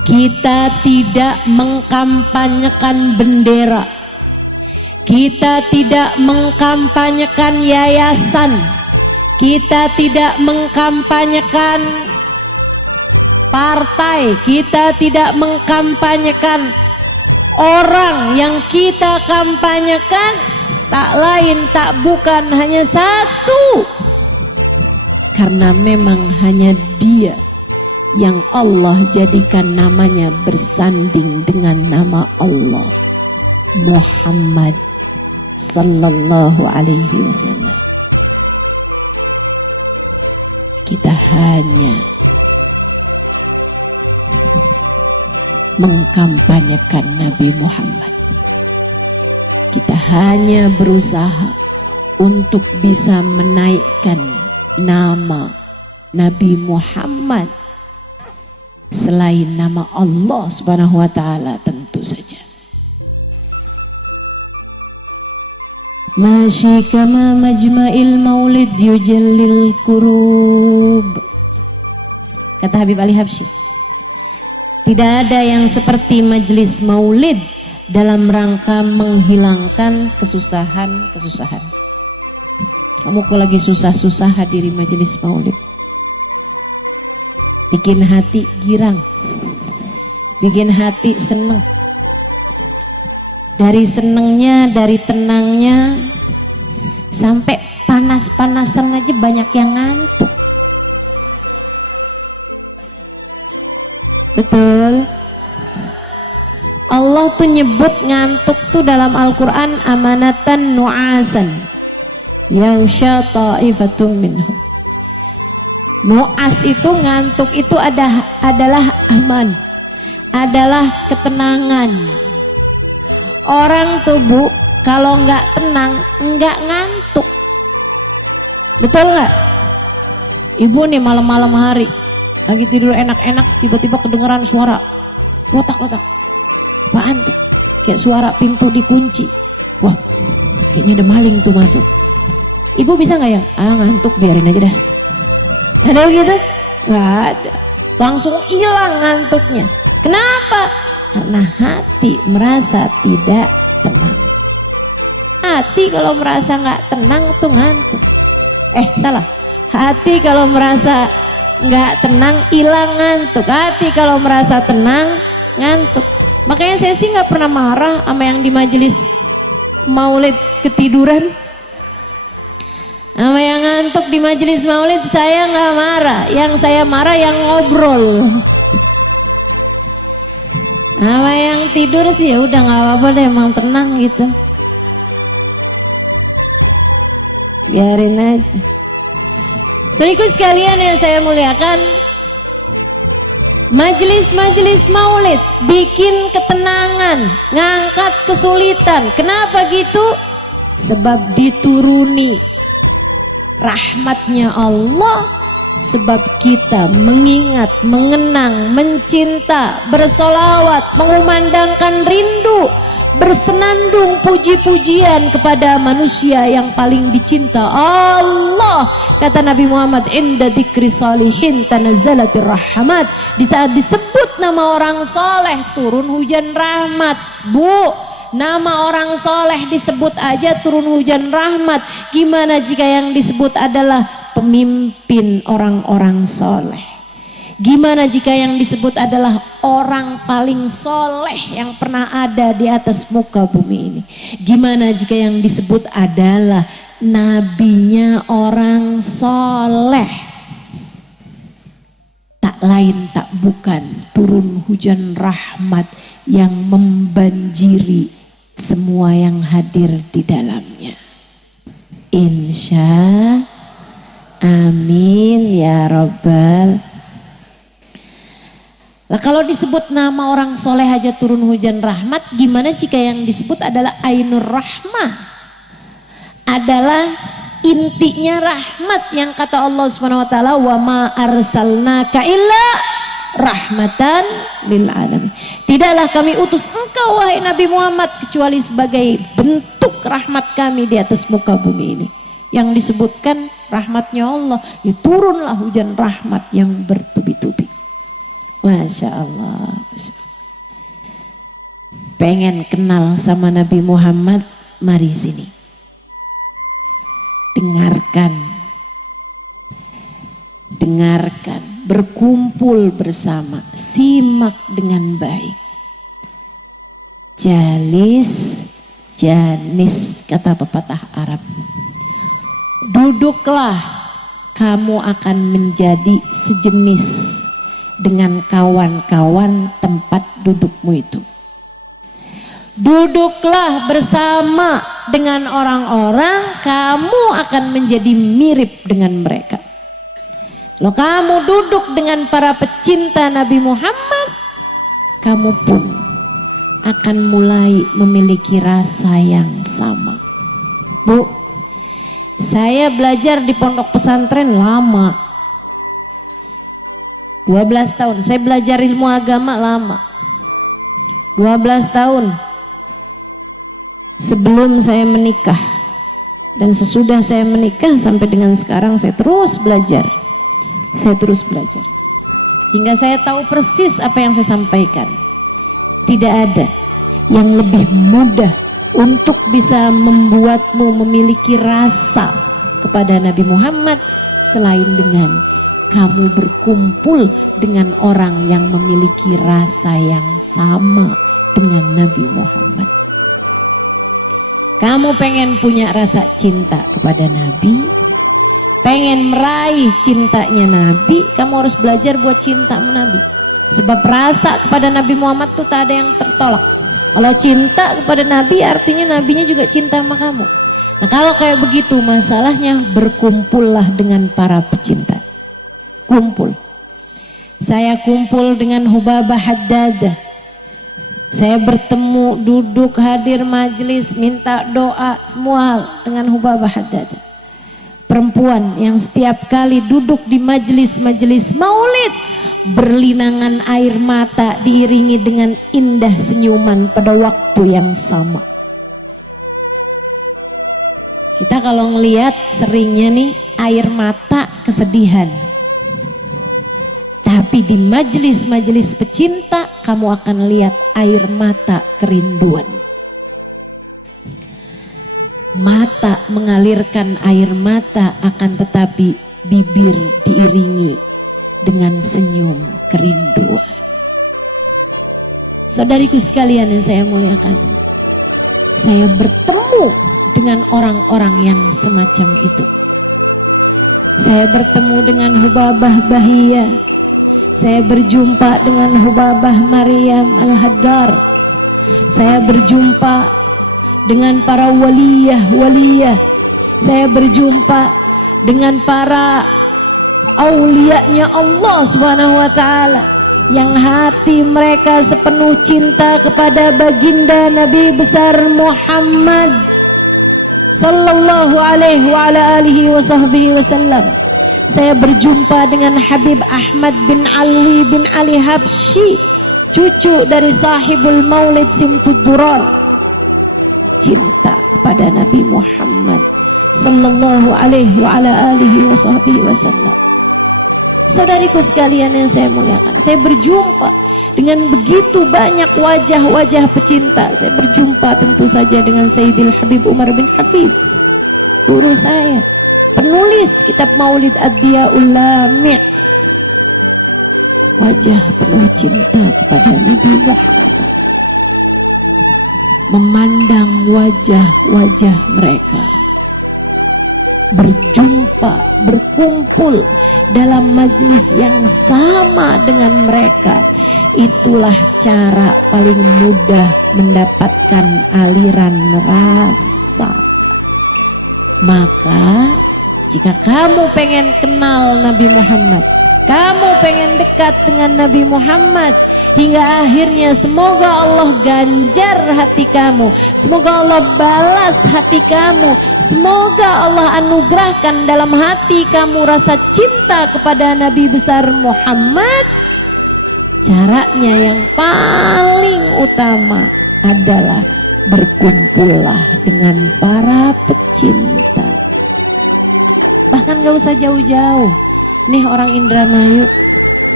Kita tidak mengkampanyekan bendera, kita tidak mengkampanyekan yayasan, kita tidak mengkampanyekan partai, kita tidak mengkampanyekan orang. Yang kita kampanyekan tak lain tak bukan hanya satu, karena memang hanya Dia yang Allah jadikan namanya bersanding dengan nama Allah, Muhammad sallallahu alaihi wasallam. Kita hanya mengkampanyekan Nabi Muhammad. Kita hanya berusaha untuk bisa menaikkan nama Nabi Muhammad selain nama Allah Subhanahu wa taala, tentu saja. Masyi kama majma'il maulid yujallil kurub. Kata Habib Ali Habsyi, tidak ada yang seperti majelis maulid dalam rangka menghilangkan kesusahan-kesusahan. Kamu kalau lagi susah-susah hadiri majelis maulid, bikin hati girang, bikin hati seneng. Dari senengnya, dari tenangnya, sampai panas-panasan aja banyak yang ngantuk. Betul? Allah tuh nyebut ngantuk tuh dalam Al-Quran amanatan nu'asan yaghsha ta'ifatum minhum. Nu'as itu, ngantuk itu adalah aman, adalah ketenangan. Orang tuh Bu, kalau nggak tenang, nggak ngantuk. Betul nggak? Ibu nih malam-malam hari lagi tidur enak-enak, tiba-tiba kedengeran suara lotak-lotak. Apaan tuh? Kayak suara pintu dikunci. Wah, kayaknya ada maling tuh masuk. Ibu bisa nggak ya? Ngantuk, biarin aja dah. Ada begitu? Nggak ada. Langsung hilang ngantuknya. Kenapa? Karena hati merasa tidak tenang. Hati kalau merasa nggak tenang tuh ngantuk. Salah. Hati kalau merasa nggak tenang hilang ngantuk. Hati kalau merasa tenang ngantuk. Makanya saya sih nggak pernah marah sama yang di majelis maulid ketiduran. Sama yang ngantuk di majelis maulid saya nggak marah. Yang saya marah yang ngobrol. Sama yang tidur sih ya udah nggak apa-apa deh, emang tenang gitu. Biarin aja. Saudaraku sekalian yang saya muliakan, Majelis-majelis maulid bikin ketenangan, ngangkat kesulitan. Kenapa gitu? Sebab dituruni rahmatnya Allah, sebab kita mengingat, mengenang, mencinta, bersolawat, mengumandangkan rindu, bersenandung puji-pujian kepada manusia yang paling dicinta Allah. Kata Nabi Muhammad, inda dzikri salihin tanazzalatir rahmat. Di saat disebut nama orang soleh turun hujan rahmat. Bu, nama orang soleh disebut aja turun hujan rahmat. Gimana jika yang disebut adalah pemimpin orang-orang soleh? Gimana jika yang disebut adalah orang paling soleh yang pernah ada di atas muka bumi ini? Gimana jika yang disebut adalah nabinya orang soleh? Tak lain tak bukan turun hujan rahmat yang membanjiri semua yang hadir di dalamnya. Insya amin ya Rabbal. Lah kalau disebut nama orang soleh aja turun hujan rahmat, gimana jika yang disebut adalah Ainur Rahmah, adalah intinya rahmat yang kata Allah Subhanahu wa taala, wa ma arsalnaka illa rahmatan lil alamin. Tidaklah kami utus engkau wahai Nabi Muhammad kecuali sebagai bentuk rahmat kami di atas muka bumi ini. Yang disebutkan rahmatnya Allah, ya turunlah hujan rahmat yang bertubi-tubi. Masya Allah, Masya Allah. Pengen kenal sama Nabi Muhammad? Mari sini. Dengarkan. Dengarkan. Berkumpul bersama. Simak dengan baik. Jalis, janis, kata pepatah Arab. Duduklah, kamu akan menjadi sejenis dengan kawan-kawan tempat dudukmu itu. Duduklah bersama dengan orang-orang, kamu akan menjadi mirip dengan mereka. Kalau kamu duduk dengan para pecinta Nabi Muhammad, kamu pun akan mulai memiliki rasa yang sama. Bu, saya belajar di pondok pesantren lama, 12 tahun. Saya belajar ilmu agama lama, 12 tahun sebelum saya menikah. Dan sesudah saya menikah sampai dengan sekarang saya terus belajar. Saya terus belajar. Hingga saya tahu persis apa yang saya sampaikan. Tidak ada yang lebih mudah untuk bisa membuatmu memiliki rasa kepada Nabi Muhammad selain dengan kamu berkumpul dengan orang yang memiliki rasa yang sama dengan Nabi Muhammad. Kamu pengen punya rasa cinta kepada Nabi, pengen meraih cintanya Nabi, kamu harus belajar buat cinta sama Nabi. Sebab rasa kepada Nabi Muhammad itu tak ada yang tertolak. Kalau cinta kepada Nabi artinya Nabinya juga cinta sama kamu. Nah kalau kayak begitu masalahnya, berkumpullah dengan para pecinta. Kumpul. Saya kumpul dengan Hubabah Haddadah. Saya bertemu, duduk, hadir majelis, minta doa, semua hal dengan Hubabah Haddadah. Perempuan yang setiap kali duduk di majelis-majelis maulid, berlinangan air mata diiringi dengan indah senyuman pada waktu yang sama. Kita kalau ngelihat seringnya nih air mata kesedihan. Tapi di majelis-majelis pecinta kamu akan lihat air mata kerinduan. Mata mengalirkan air mata, akan tetapi bibir diiringi dengan senyum kerinduan. Saudariku sekalian yang saya muliakan, saya bertemu dengan orang-orang yang semacam itu. Saya bertemu dengan Hubabah Bahiyah. Saya berjumpa dengan Hubabah Maryam Al-Haddar. Saya berjumpa dengan para waliyah. Saya berjumpa dengan para aulianya Allah Subhanahu wa taala yang hati mereka sepenuh cinta kepada baginda Nabi besar Muhammad sallallahu alaihi wa ala alihi wa sahbihi wasallam. Saya berjumpa dengan Habib Ahmad bin Alwi bin Ali Habsyi, cucu dari sahibul Maulid Simtudduran. Cinta kepada Nabi Muhammad sallallahu alaihi wa ala alihi wa sahbihi wasallam. Saudariku sekalian yang saya muliakan, saya berjumpa dengan begitu banyak wajah-wajah pecinta. Saya berjumpa tentu saja dengan Sayyidil Habib Umar bin Hafid, guru saya, penulis kitab Maulid Ad-Diyaul Lami'. Wajah penuh cinta kepada Nabi Muhammad. Memandang wajah-wajah mereka, berjumpa, berkumpul dalam majlis yang sama dengan mereka, itulah cara paling mudah mendapatkan aliran rasa. Maka jika kamu pengen kenal Nabi Muhammad, kamu pengen dekat dengan Nabi Muhammad, hingga akhirnya semoga Allah ganjar hati kamu, semoga Allah balas hati kamu, semoga Allah anugerahkan dalam hati kamu rasa cinta kepada Nabi besar Muhammad. Caranya yang paling utama adalah berkumpullah dengan para pecinta. Bahkan gak usah jauh-jauh. Nih orang Indramayu,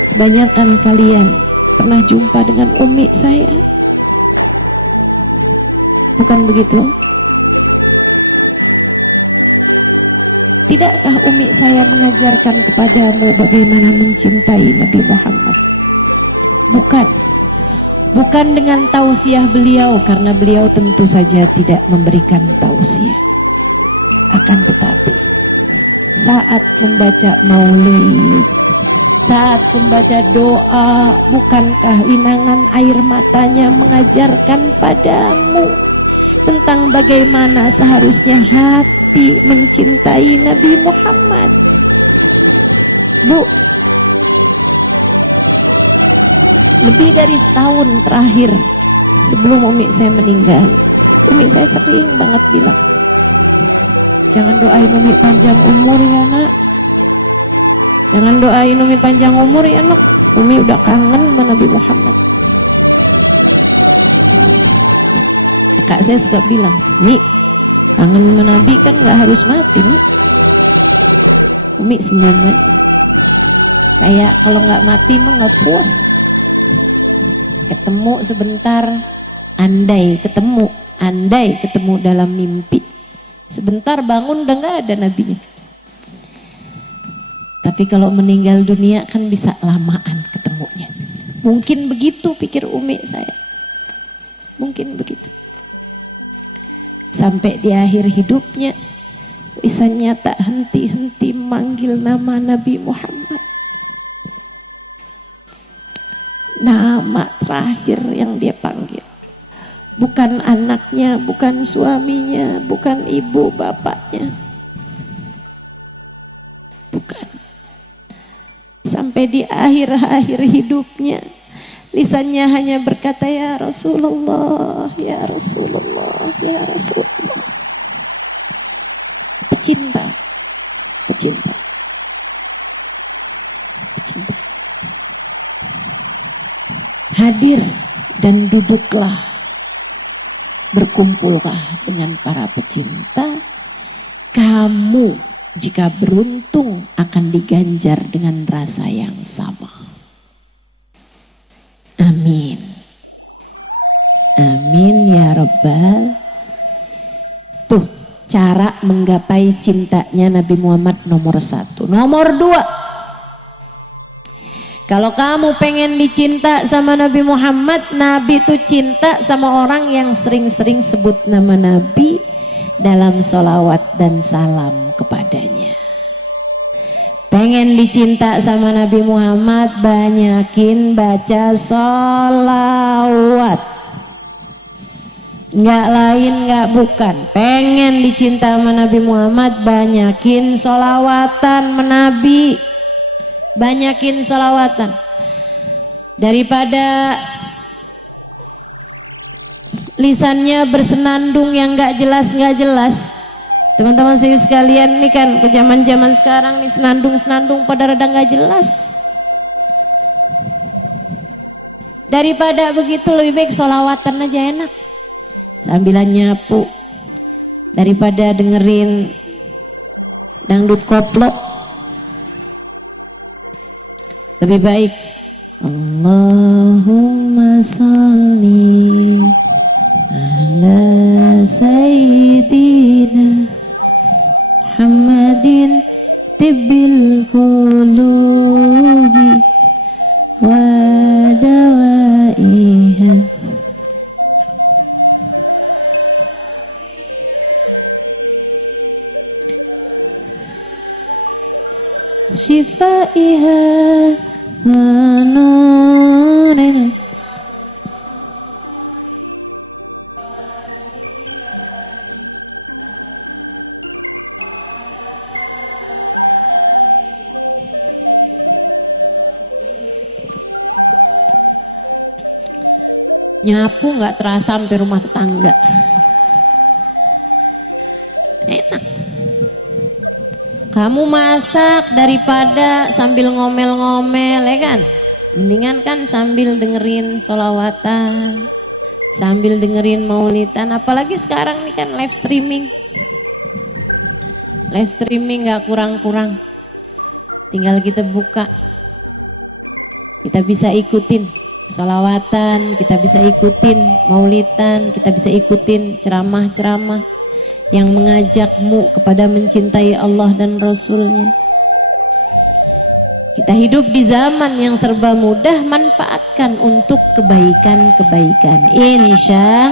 kebanyakan kalian pernah jumpa dengan umi saya, bukan begitu? Tidakkah umi saya mengajarkan kepadamu bagaimana mencintai Nabi Muhammad? Bukan dengan tausiah beliau, karena beliau tentu saja tidak memberikan tausiah. Akan tetapi saat membaca maulid, saat membaca doa, bukankah linangan air matanya mengajarkan padamu tentang bagaimana seharusnya hati mencintai Nabi Muhammad? Bu, lebih dari setahun terakhir sebelum umi saya meninggal, umi saya sering banget bilang, jangan doain umi panjang umur ya nak, jangan doain umi panjang umur ya nak, umi udah kangen sama Nabi Muhammad. Kakak saya suka bilang, Mi, kangen sama Nabi kan gak harus mati, Mi. Umi senyum aja, kayak kalau gak mati mah gak puas. Ketemu sebentar, andai ketemu dalam mimpi, sebentar bangun udah gak ada nabinya. Tapi kalau meninggal dunia kan bisa lamaan ketemunya. Mungkin begitu pikir umi saya, mungkin begitu. Sampai di akhir hidupnya lisannya tak henti-henti manggil nama Nabi Muhammad. Nama terakhir yang dia panggil, bukan anaknya, bukan suaminya, bukan ibu bapaknya, bukan. Sampai di akhir-akhir hidupnya lisannya hanya berkata, ya Rasulullah, ya Rasulullah, ya Rasulullah. Pecinta, pecinta, pecinta. Hadir dan duduklah, berkumpullah dengan para pecinta. Kamu jika beruntung akan diganjar dengan rasa yang sama. Amin. Amin ya Rabbal. Tuh cara menggapai cintanya Nabi Muhammad nomor 1. Nomor 2. Kalau kamu pengen dicinta sama Nabi Muhammad, Nabi itu cinta sama orang yang sering-sering sebut nama Nabi dalam sholawat dan salam kepadanya. Pengen dicinta sama Nabi Muhammad, banyakin baca sholawat. Nggak lain, nggak bukan. Pengen dicinta sama Nabi Muhammad, banyakin sholawatan menabi. Banyakin salawatan. daripada lisannya bersenandung yang nggak jelas. Teman-teman sekalian, ini kan ke zaman sekarang nih senandung pada rada nggak jelas. Daripada begitu lebih baik sholawatan aja enak, sambilan nyapu, daripada dengerin dangdut koplo. Lebih baik Allahumma sholli ala sayyidina Muhammadin tibbil qulubi wa dawaiha shifaiha wa nurin. Nyapu nggak terasa sampai rumah tetangga. Enak. Kamu masak daripada sambil ngomel-ngomel, ya kan? Mendingan kan sambil dengerin sholawatan, sambil dengerin maulidan. Apalagi sekarang nih kan live streaming. Live streaming nggak kurang-kurang. Tinggal kita buka, kita bisa ikutin sholawatan, kita bisa ikutin maulidan, kita bisa ikutin ceramah-ceramah yang mengajakmu kepada mencintai Allah dan Rasulnya. Kita hidup di zaman yang serba mudah, manfaatkan untuk kebaikan-kebaikan. Insya.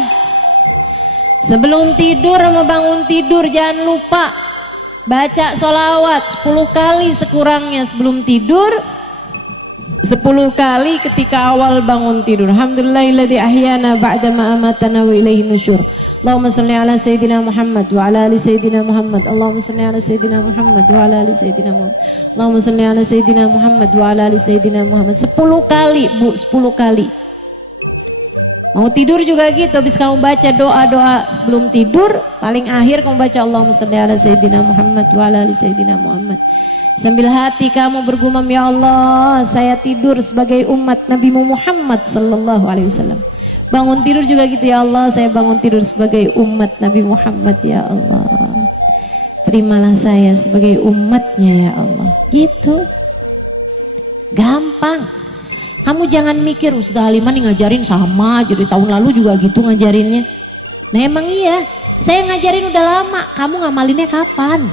Sebelum tidur sama bangun tidur jangan lupa baca sholawat 10 kali sekurangnya sebelum tidur, 10 kali ketika awal bangun tidur. Alhamdulillahilladzi ahyana ba'da ma amatana wa ilaihi nusyur. Allahumma shalli ala sayyidina Muhammad wa ala ali sayyidina Muhammad. Allahumma shalli ala sayyidina Muhammad wa ala ali sayyidina Muhammad. Allahumma shalli ala sayyidina Muhammad wa ala ali sayyidina Muhammad. 10 kali, Bu, 10 kali. Mau tidur juga gitu, habis kamu baca doa-doa sebelum tidur, paling akhir kamu baca Allahumma shalli ala sayyidina Muhammad wa ala ali sayyidina Muhammad. Sambil hati kamu bergumam, ya Allah, saya tidur sebagai umat Nabi Muhammad sallallahu alaihi wasallam. Bangun tidur juga gitu, ya Allah, saya bangun tidur sebagai umat Nabi Muhammad, ya Allah. Terimalah saya sebagai umatnya, ya Allah. Gitu. Gampang. Kamu jangan mikir Ustaz Halimah nih ngajarin sama, jadi tahun lalu juga gitu ngajarinnya. Nah emang iya, saya ngajarin udah lama, kamu ngamalinnya kapan?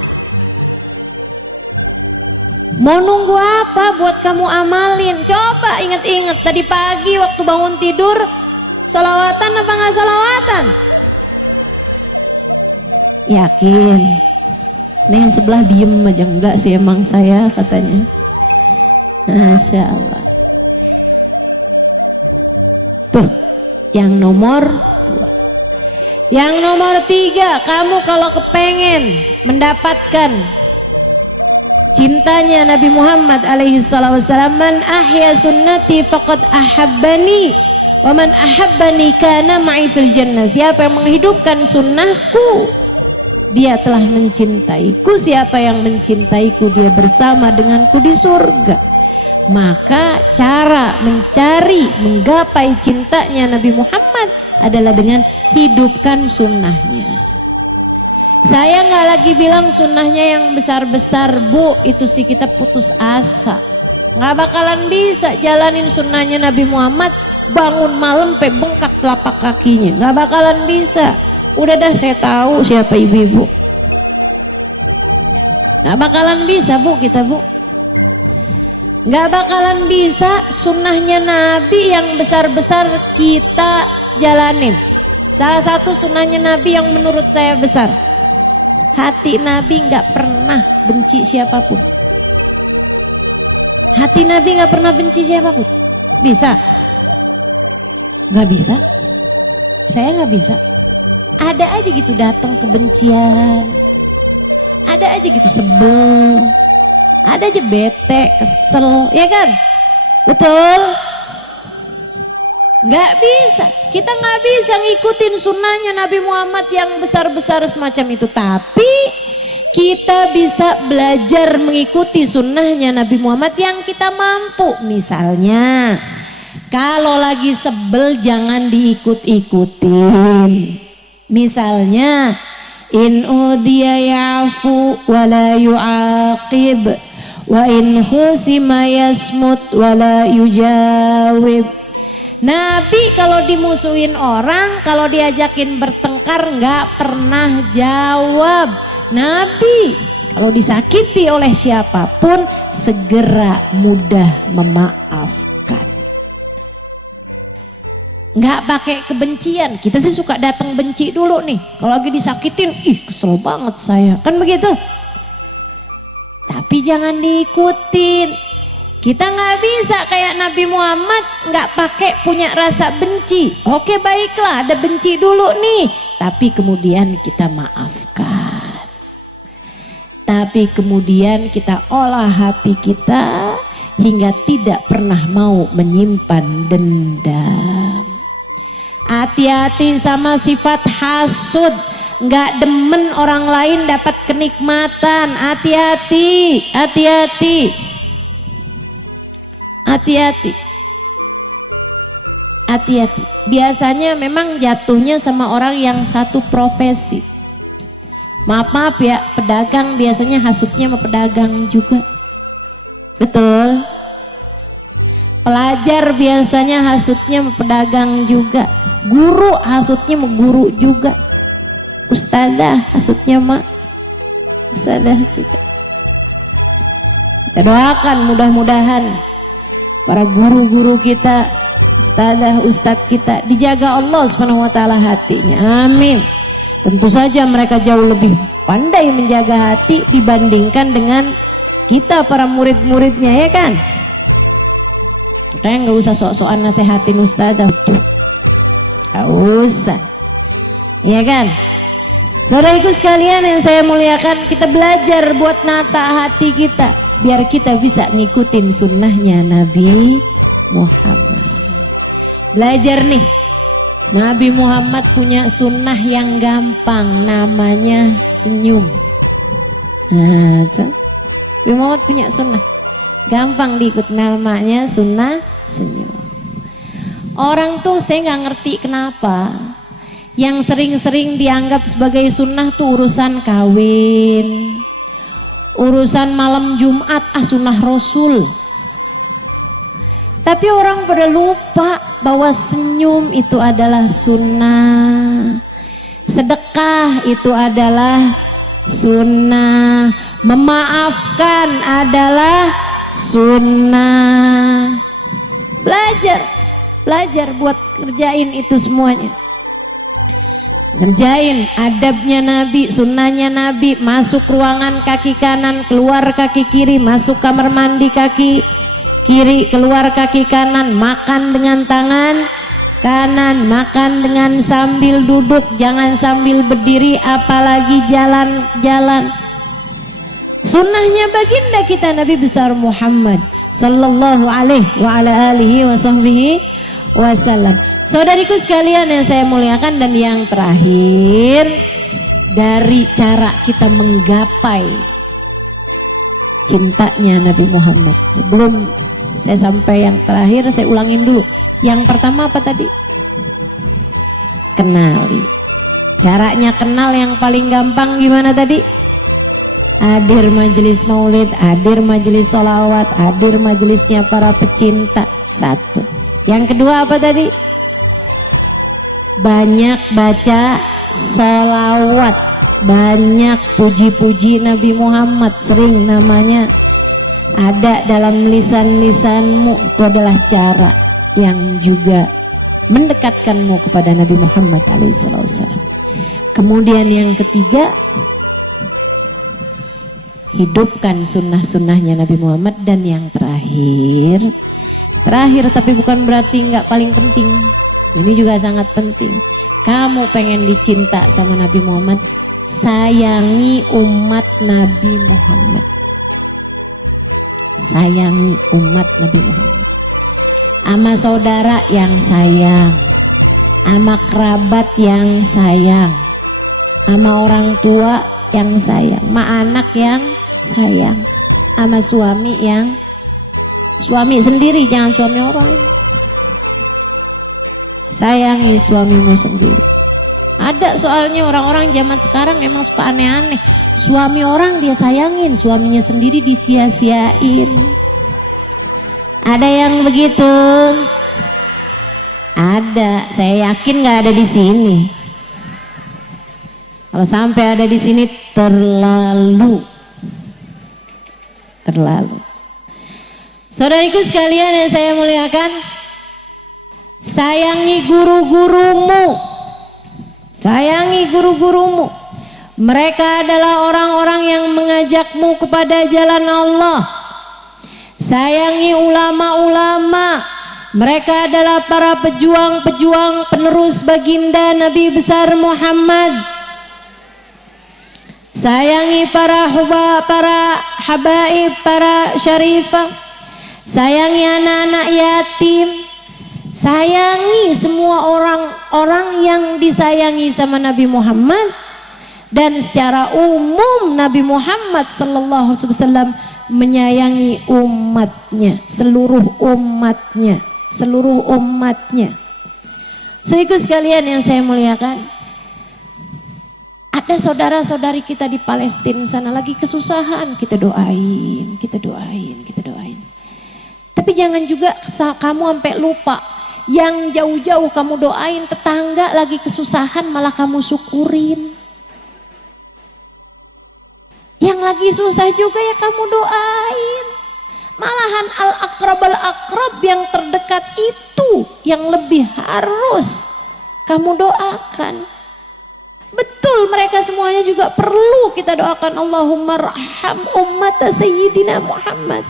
Mau nunggu apa buat kamu amalin? Coba ingat-ingat tadi pagi waktu bangun tidur, sholawatan apa nggak sholawatan? Yakin? Ini yang sebelah diem aja, enggak sih emang saya katanya. Masya Allah. Tuh, yang nomor 2. Yang nomor 3, kamu kalau kepengen mendapatkan cintanya Nabi Muhammad alaihi salatu wasallam, man ahya sunnati faqad ahabbani wa man ahabbani kana ma'i fil jannah. Siapa yang menghidupkan sunnahku, dia telah mencintaiku. Siapa yang mencintaiku, dia bersama denganku di surga. Maka cara mencari, menggapai cintanya Nabi Muhammad adalah dengan hidupkan sunnahnya. Saya nggak lagi bilang sunnahnya yang besar-besar, Bu, itu sih kita putus asa. Nggak bakalan bisa jalanin sunnahnya Nabi Muhammad, bangun malam sampai bengkak telapak kakinya. Nggak bakalan bisa. Udah dah, saya tahu siapa ibu-ibu. Nggak bakalan bisa, Bu, kita, Bu. Nggak bakalan bisa sunnahnya Nabi yang besar-besar kita jalanin. Salah satu sunnahnya Nabi yang menurut saya besar, hati Nabi nggak pernah benci siapapun. Hati Nabi nggak pernah benci siapapun. Bisa? Nggak bisa? Saya nggak bisa. Ada aja gitu datang kebencian. Ada aja gitu sebel. Ada aja bete, kesel, ya kan? Betul? Nggak bisa, kita nggak bisa ngikutin sunnahnya Nabi Muhammad yang besar-besar semacam itu. Tapi kita bisa belajar mengikuti sunnahnya Nabi Muhammad yang kita mampu. Misalnya, kalau lagi sebel jangan diikut-ikutin. Misalnya, in udhiya ya'fu wa la yu'aqib wa in khusima yasmut wa la yujawib. Nabi kalau dimusuhin orang, kalau diajakin bertengkar nggak pernah jawab. Nabi kalau disakiti oleh siapapun segera mudah memaafkan. Nggak pakai kebencian. Kita sih suka datang benci dulu nih. Kalau lagi disakitin, ih kesel banget saya. Kan begitu? Tapi jangan diikutin. Kita nggak bisa kayak Nabi Muhammad nggak pakai punya rasa benci. Oke baiklah, ada benci dulu nih. Tapi kemudian kita maafkan. Tapi kemudian kita olah hati kita hingga tidak pernah mau menyimpan dendam. Hati-hati sama sifat hasud. Nggak demen orang lain dapat kenikmatan. Hati-hati, hati-hati. Hati-hati. Hati-hati. Biasanya memang jatuhnya sama orang yang satu profesi. Maaf ya, pedagang biasanya hasutnya sama pedagang juga. Betul. Pelajar biasanya hasutnya sama pedagang juga. Guru hasutnya sama guru juga. Ustazah hasutnya sama ustazah juga. Kita doakan mudah-mudahan para guru-guru kita, ustazah-ustadz kita dijaga Allah SWT hatinya. Amin. Tentu saja mereka jauh lebih pandai menjaga hati dibandingkan dengan kita para murid-muridnya, ya kan? Makanya nggak usah sok-sokan nasehatin ustazah. Nggak usah. Ya kan? Saudaraku sekalian yang saya muliakan, kita belajar buat nata hati kita biar kita bisa ngikutin sunnahnya Nabi Muhammad. Belajar nih, Nabi Muhammad punya sunnah yang gampang, namanya senyum. Nah, Nabi Muhammad punya sunnah gampang diikut, namanya sunnah senyum. Orang tuh saya nggak ngerti kenapa yang sering-sering dianggap sebagai sunnah tuh urusan kawin, urusan malam Jumat, sunnah Rasul. Tapi orang pada lupa bahwa senyum itu adalah sunnah, sedekah itu adalah sunnah, memaafkan adalah sunnah. Belajar buat kerjain itu semuanya. Ngerjain adabnya Nabi, sunnahnya Nabi, masuk ruangan kaki kanan, keluar kaki kiri, masuk kamar mandi kaki kiri, keluar kaki kanan, makan dengan tangan kanan, makan dengan sambil duduk, jangan sambil berdiri, apalagi jalan-jalan. Sunnahnya baginda kita Nabi besar Muhammad sallallahu alaihi wa ala alihi wa sahbihi wasallam. Saudariku sekalian yang saya muliakan, dan yang terakhir dari cara kita menggapai cintanya Nabi Muhammad. Sebelum saya sampai yang terakhir, saya ulangin dulu. Yang pertama apa tadi? Kenali. Caranya kenal yang paling gampang gimana tadi? Hadir majelis maulid, hadir majelis sholawat, hadir majelisnya para pecinta. Satu. Yang kedua apa tadi? Banyak baca sholawat, banyak puji-puji Nabi Muhammad, sering namanya ada dalam lisan-lisanmu. Itu adalah cara yang juga mendekatkanmu kepada Nabi Muhammad alaihissalam. Kemudian yang ketiga, hidupkan sunnah-sunnahnya Nabi Muhammad. Dan yang terakhir tapi bukan berarti nggak paling penting, ini juga sangat penting. Kamu pengen dicinta sama Nabi Muhammad, sayangi umat Nabi Muhammad. Sayangi umat Nabi Muhammad. sama saudara yang sayang, sama kerabat yang sayang, sama orang tua yang sayang, sama anak yang sayang, sama suami yang suami sendiri, jangan suami orang. Sayangi suamimu sendiri. Ada soalnya orang-orang zaman sekarang memang suka aneh-aneh. Suami orang dia sayangin, suaminya sendiri disia-siain. Ada yang begitu? Ada, saya yakin nggak ada di sini. Kalau sampai ada di sini terlalu. Saudariku sekalian yang saya muliakan, sayangi guru-gurumu. Sayangi guru-gurumu. Mereka adalah orang-orang yang mengajakmu kepada jalan Allah. Sayangi ulama-ulama. Mereka adalah para pejuang-pejuang penerus baginda Nabi besar Muhammad. Sayangi para habaib, para syarifah. Sayangi anak-anak yatim. Sayangi semua orang-orang yang disayangi sama Nabi Muhammad. Dan secara umum Nabi Muhammad sallallahu alaihi wasallam menyayangi umatnya, seluruh umatnya. Saudaraku sekalian yang saya muliakan, ada saudara-saudari kita di Palestina sana lagi kesusahan, kita doain. Tapi jangan juga kamu sampai lupa. Yang jauh-jauh kamu doain, tetangga lagi kesusahan malah kamu syukurin. Yang lagi susah juga ya kamu doain. Malahan al-akrab yang terdekat itu yang lebih harus kamu doakan. Betul, mereka semuanya juga perlu kita doakan. Allahumma raham ummat Sayyidina Muhammad.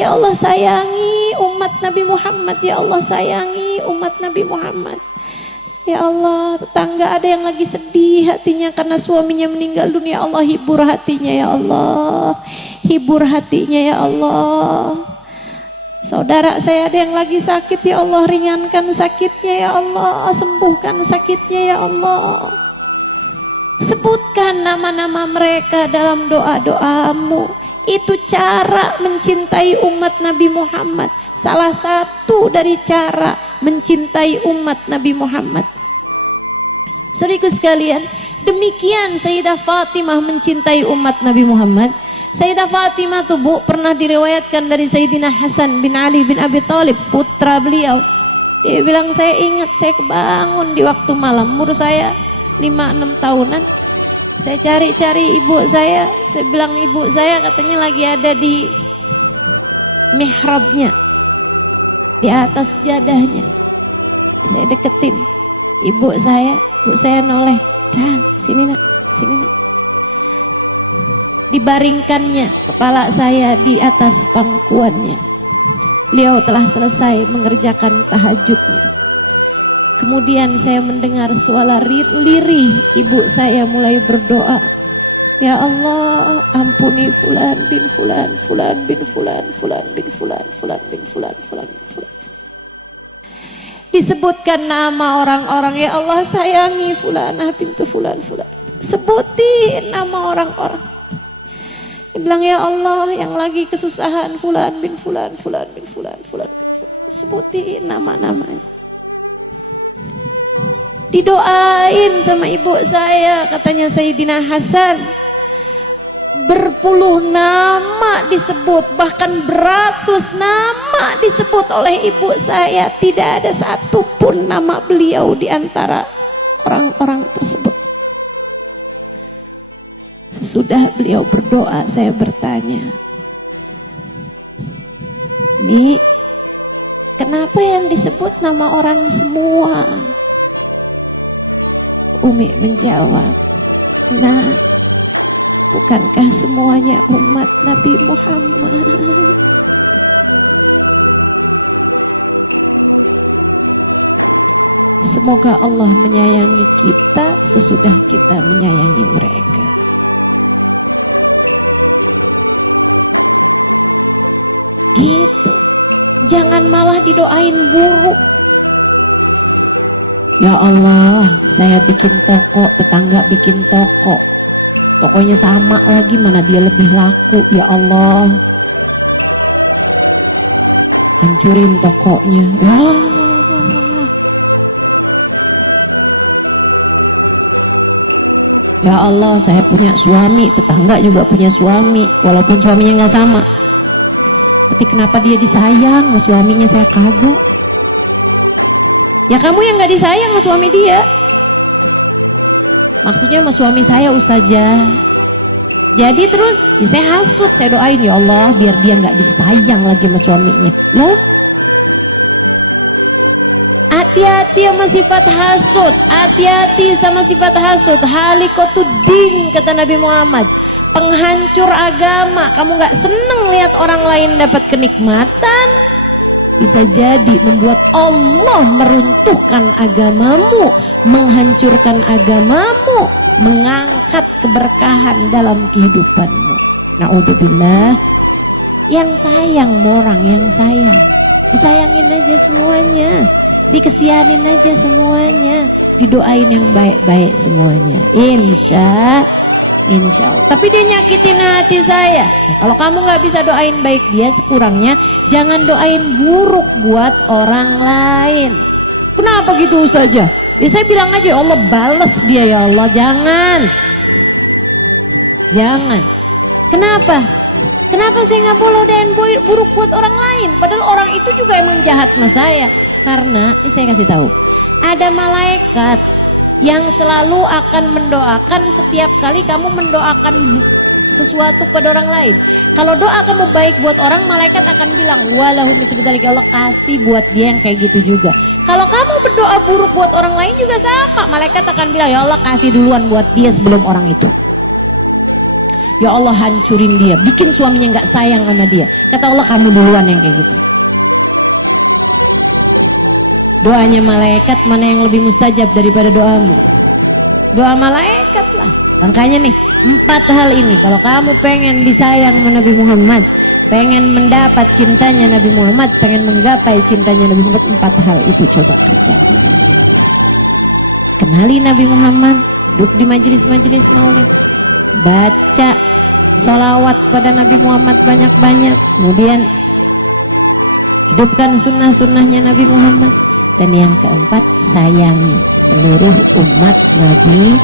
Ya Allah sayangi umat Nabi Muhammad. Ya Allah sayangi umat Nabi Muhammad. Ya Allah, tetangga ada yang lagi sedih hatinya karena suaminya meninggal dunia. Allah hibur hatinya ya Allah. Hibur hatinya ya Allah. Saudara saya ada yang lagi sakit, ya Allah ringankan sakitnya ya Allah. Sembuhkan sakitnya ya Allah. Sebutkan nama-nama mereka dalam doa-doamu. Itu cara mencintai umat Nabi Muhammad. Salah satu dari cara mencintai umat Nabi Muhammad. Saudaraku sekalian, demikian Sayyidah Fatimah mencintai umat Nabi Muhammad. Sayyidah Fatimah tuh Bu pernah diriwayatkan dari Sayyidina Hasan bin Ali bin Abi Thalib, putra beliau. Dia bilang, saya ingat saya kebangun di waktu malam, umur saya 5-6 tahunan. Saya cari-cari ibu saya bilang ibu saya katanya lagi ada di mihrabnya, di atas jadahnya. Saya deketin ibu saya noleh, sini nak. Dibaringkannya kepala saya di atas pangkuannya. Beliau telah selesai mengerjakan tahajudnya. Kemudian saya mendengar suara lirih ibu saya mulai berdoa. Ya Allah, ampuni fulan bin fulan, fulan bin fulan, fulan bin fulan, fulan bin fulan, fulan bin fulan. Disebutkan nama orang-orang, ya Allah sayangi fulanah bintu fulan, fulan. Sebutin nama orang-orang. Dia bilang, ya Allah yang lagi kesusahan fulan bin fulan, fulan bin fulan, fulan bin fulan. Sebutin nama-namanya. Didoain sama ibu saya, katanya Sayyidina Hasan. Berpuluh nama disebut, bahkan beratus nama disebut oleh ibu saya. Tidak ada satupun nama beliau di antara orang-orang tersebut. Sesudah beliau berdoa, saya bertanya, Mi, kenapa yang disebut nama orang semua? Umi menjawab, nah, bukankah semuanya umat Nabi Muhammad? Semoga Allah menyayangi kita sesudah kita menyayangi mereka. Gitu. Jangan malah didoain buruk. Ya Allah, saya bikin toko, tetangga bikin toko. Tokonya sama lagi, mana dia lebih laku. Ya Allah, hancurin tokonya. Ya Allah, saya punya suami, tetangga juga punya suami, walaupun suaminya nggak sama. Tapi kenapa dia disayang sama suaminya, saya kagak. Ya kamu yang nggak disayang sama suami dia. Maksudnya sama suami saya ustazah. Jadi terus ya saya hasut, saya doain ya Allah biar dia nggak disayang lagi sama suaminya. Loh? Hati-hati sama sifat hasut, hati-hati sama sifat hasut. Halikotuddin kata Nabi Muhammad, penghancur agama. Kamu gak seneng lihat orang lain dapat kenikmatan, bisa jadi membuat Allah meruntuhkan agamamu, menghancurkan agamamu, mengangkat keberkahan dalam kehidupanmu. Na'udzubillah. Yang sayang orang yang sayang, disayangin aja semuanya, dikesianin aja semuanya, didoain yang baik-baik semuanya. Insya Allah. Tapi dia nyakitin hati saya. Ya, kalau kamu nggak bisa doain baik dia, sekurangnya jangan doain buruk buat orang lain. Kenapa gitu saja? Ya saya bilang aja, Allah bales dia ya Allah. Jangan. Kenapa saya nggak boleh doain buruk buat orang lain? Padahal orang itu juga emang jahat sama saya. Karena, ini saya kasih tahu, ada malaikat yang selalu akan mendoakan setiap kali kamu mendoakan sesuatu pada orang lain. Kalau doa kamu baik buat orang, malaikat akan bilang, walahu mithlu dzalika, Allah kasih buat dia yang kayak gitu juga. Kalau kamu berdoa buruk buat orang lain juga sama, malaikat akan bilang, ya Allah kasih duluan buat dia sebelum orang itu. Ya Allah hancurin dia, bikin suaminya nggak sayang sama dia. Kata Allah kamu duluan yang kayak gitu. Doanya malaikat mana yang lebih mustajab daripada doamu? Doa malaikat lah. Makanya nih 4 hal ini, kalau kamu pengen disayang sama Nabi Muhammad, pengen mendapat cintanya Nabi Muhammad, pengen menggapai cintanya Nabi Muhammad, 4 hal itu coba kerjain. Kenali Nabi Muhammad, duduk di majelis-majelis maulid, baca sholawat pada Nabi Muhammad banyak-banyak, kemudian hidupkan sunnah-sunnahnya Nabi Muhammad, dan yang keempat sayangi seluruh umat Nabi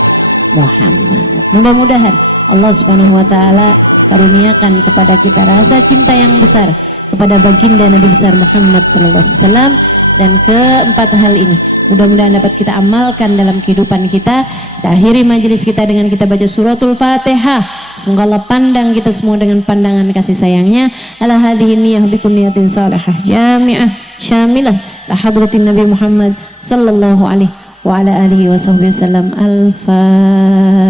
Muhammad. Mudah-mudahan Allah Subhanahu wa taala karuniakan kepada kita rasa cinta yang besar kepada baginda Nabi besar Muhammad sallallahu alaihi wasallam. Dan keempat hal ini mudah-mudahan dapat kita amalkan dalam kehidupan kita. Kita akhiri majelis kita dengan kita baca suratul Fatihah. Semoga Allah pandang kita semua dengan pandangan kasih sayangnya. Ala hadhihi niyyah bi kunniyatin salihah jami'ah syamilah la hadratin Nabi Muhammad sallallahu alaihi wa ala alihi wa sahbihi wasallam. Al-Fatihah.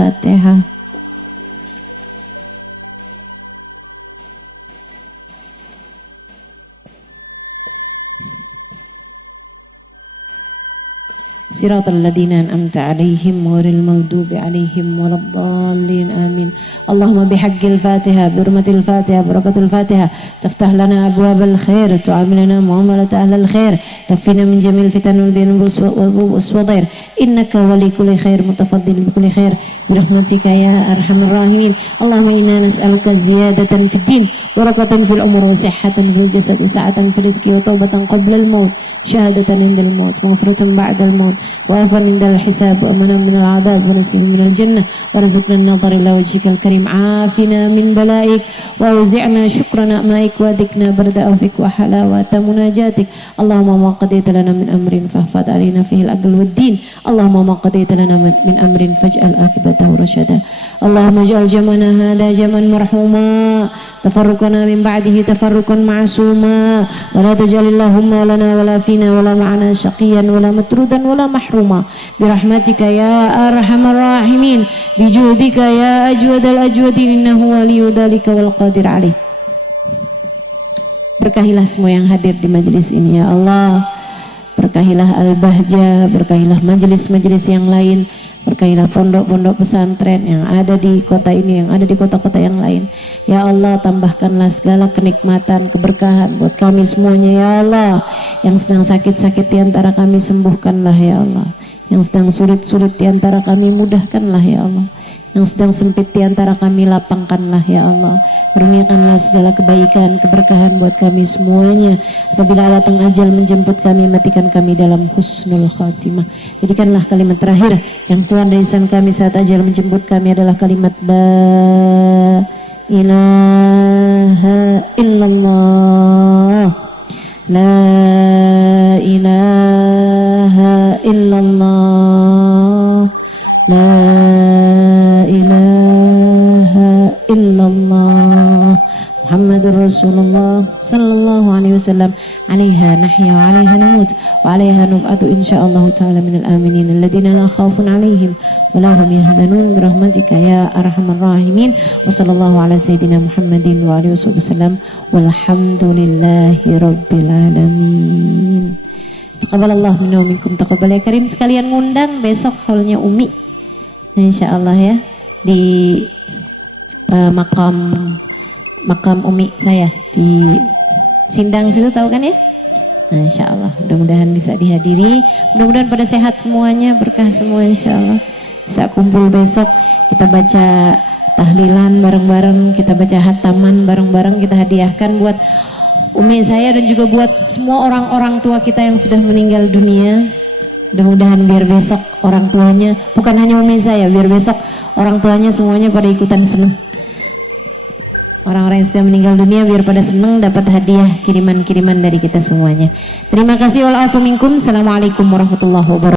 Siratal ladzina an'amta 'alaihim ghairil maghdubi 'alaihim waladdallin amin. Allahumma bihaqqil Fatihah, bi hurmatil Fatihah, barakatul Fatihah, taftah lana abwabal khair, tu'amilana muamalat ahlil khair, takfina min jamil fitan wal bin waswadhir, innaka wali kulli khair mutafaddil bi kulli khair bi rahmatika ya arhamar rahimin. Allahumma inna nas'aluka ziyadatan fid din, barakatan fil umur, wa sihhatan fil jasad, wa sa'atan fil rizqi, wa taubatan qabla al maut, syahadatan indal maut, maghfiratan ba'dal maut, وعفوا عند الحساب وأمنا من العذاب ونسيما من الجنة وارزقنا النظر إلى وجهك الكريم عافنا من بلائك وأوزعنا شكر نعمائك وذقنا برد عفوك وحلاوة مناجاتك. اللهم ما قضيت لنا من أمر فاحفظ علينا فيه العقل والدين. اللهم ما قضيت لنا من أمر فاجعل عاقبته رشدا. اللهم اجعل جمعنا هذا جمعا مرحوما تفرقنا من بعده تفرقا معصوما ولا تجعل اللهم لنا ولا فينا ولا معنا شقيا ولا مطرودا ولا محروما برحمتك يا أرحم الراحمين بجودك يا أجود الأجودين إنه ولي ذلك والقادر عليه. Berkahilah semua yang hadir di majelis ini ya Allah. Berkahilah Al-Bahjah, berkahilah majelis-majelis yang lain, Berkahilah pondok-pondok pesantren yang ada di kota ini, yang ada di kota-kota yang lain. Ya Allah, tambahkanlah segala kenikmatan, keberkahan buat kami semuanya ya Allah. Yang sedang sakit-sakit di antara kami sembuhkanlah ya Allah. Yang sedang sulit-sulit di antara kami mudahkanlah ya Allah. Yang sedang sempit di antara kami lapangkanlah ya Allah. Kurniakanlah segala kebaikan, keberkahan buat kami semuanya. Apabila datang ajal menjemput kami, matikan kami dalam husnul khatimah. Jadikanlah kalimat terakhir yang keluar dari lisan kami saat ajal menjemput kami adalah kalimat la ilaha illallah. La ilaha illallah. La ilaha illallah Muhammadur Rasulullah sallallahu alaihi wasallam. Alaiha nahya wa alaiha namut wa alaiha nub'atu insyaallah ta'ala minal aminin alladziina la khaufun alaihim wa la hum yahzanun birahmatika ya arhamar rahimin. Wa sallallahu ala sayyidina Muhammadin wa alihi wasallam walhamdulillahi rabbil alamin. Taqabbalallahu minna wa minkum taqabbal ya karim. Sekalian ngundang besok haulnya Umi, insyaallah ya, di makam Umi saya di Sindang situ, tahu kan ya? Nah, insya Allah mudah-mudahan bisa dihadiri, mudah-mudahan pada sehat semuanya, berkah semua insya Allah. Bisa kumpul besok, kita baca tahlilan bareng-bareng, kita baca hataman bareng-bareng, kita hadiahkan buat Umi saya dan juga buat semua orang-orang tua kita yang sudah meninggal dunia. Mudah-mudahan biar besok orang tuanya, bukan hanya Umi saya, biar besok orang tuanya semuanya pada ikutan senang. Orang-orang yang sudah meninggal dunia biar pada senang dapat hadiah kiriman-kiriman dari kita semuanya. Terima kasih wal afu minkum. Assalamualaikum warahmatullahi wabarakatuh.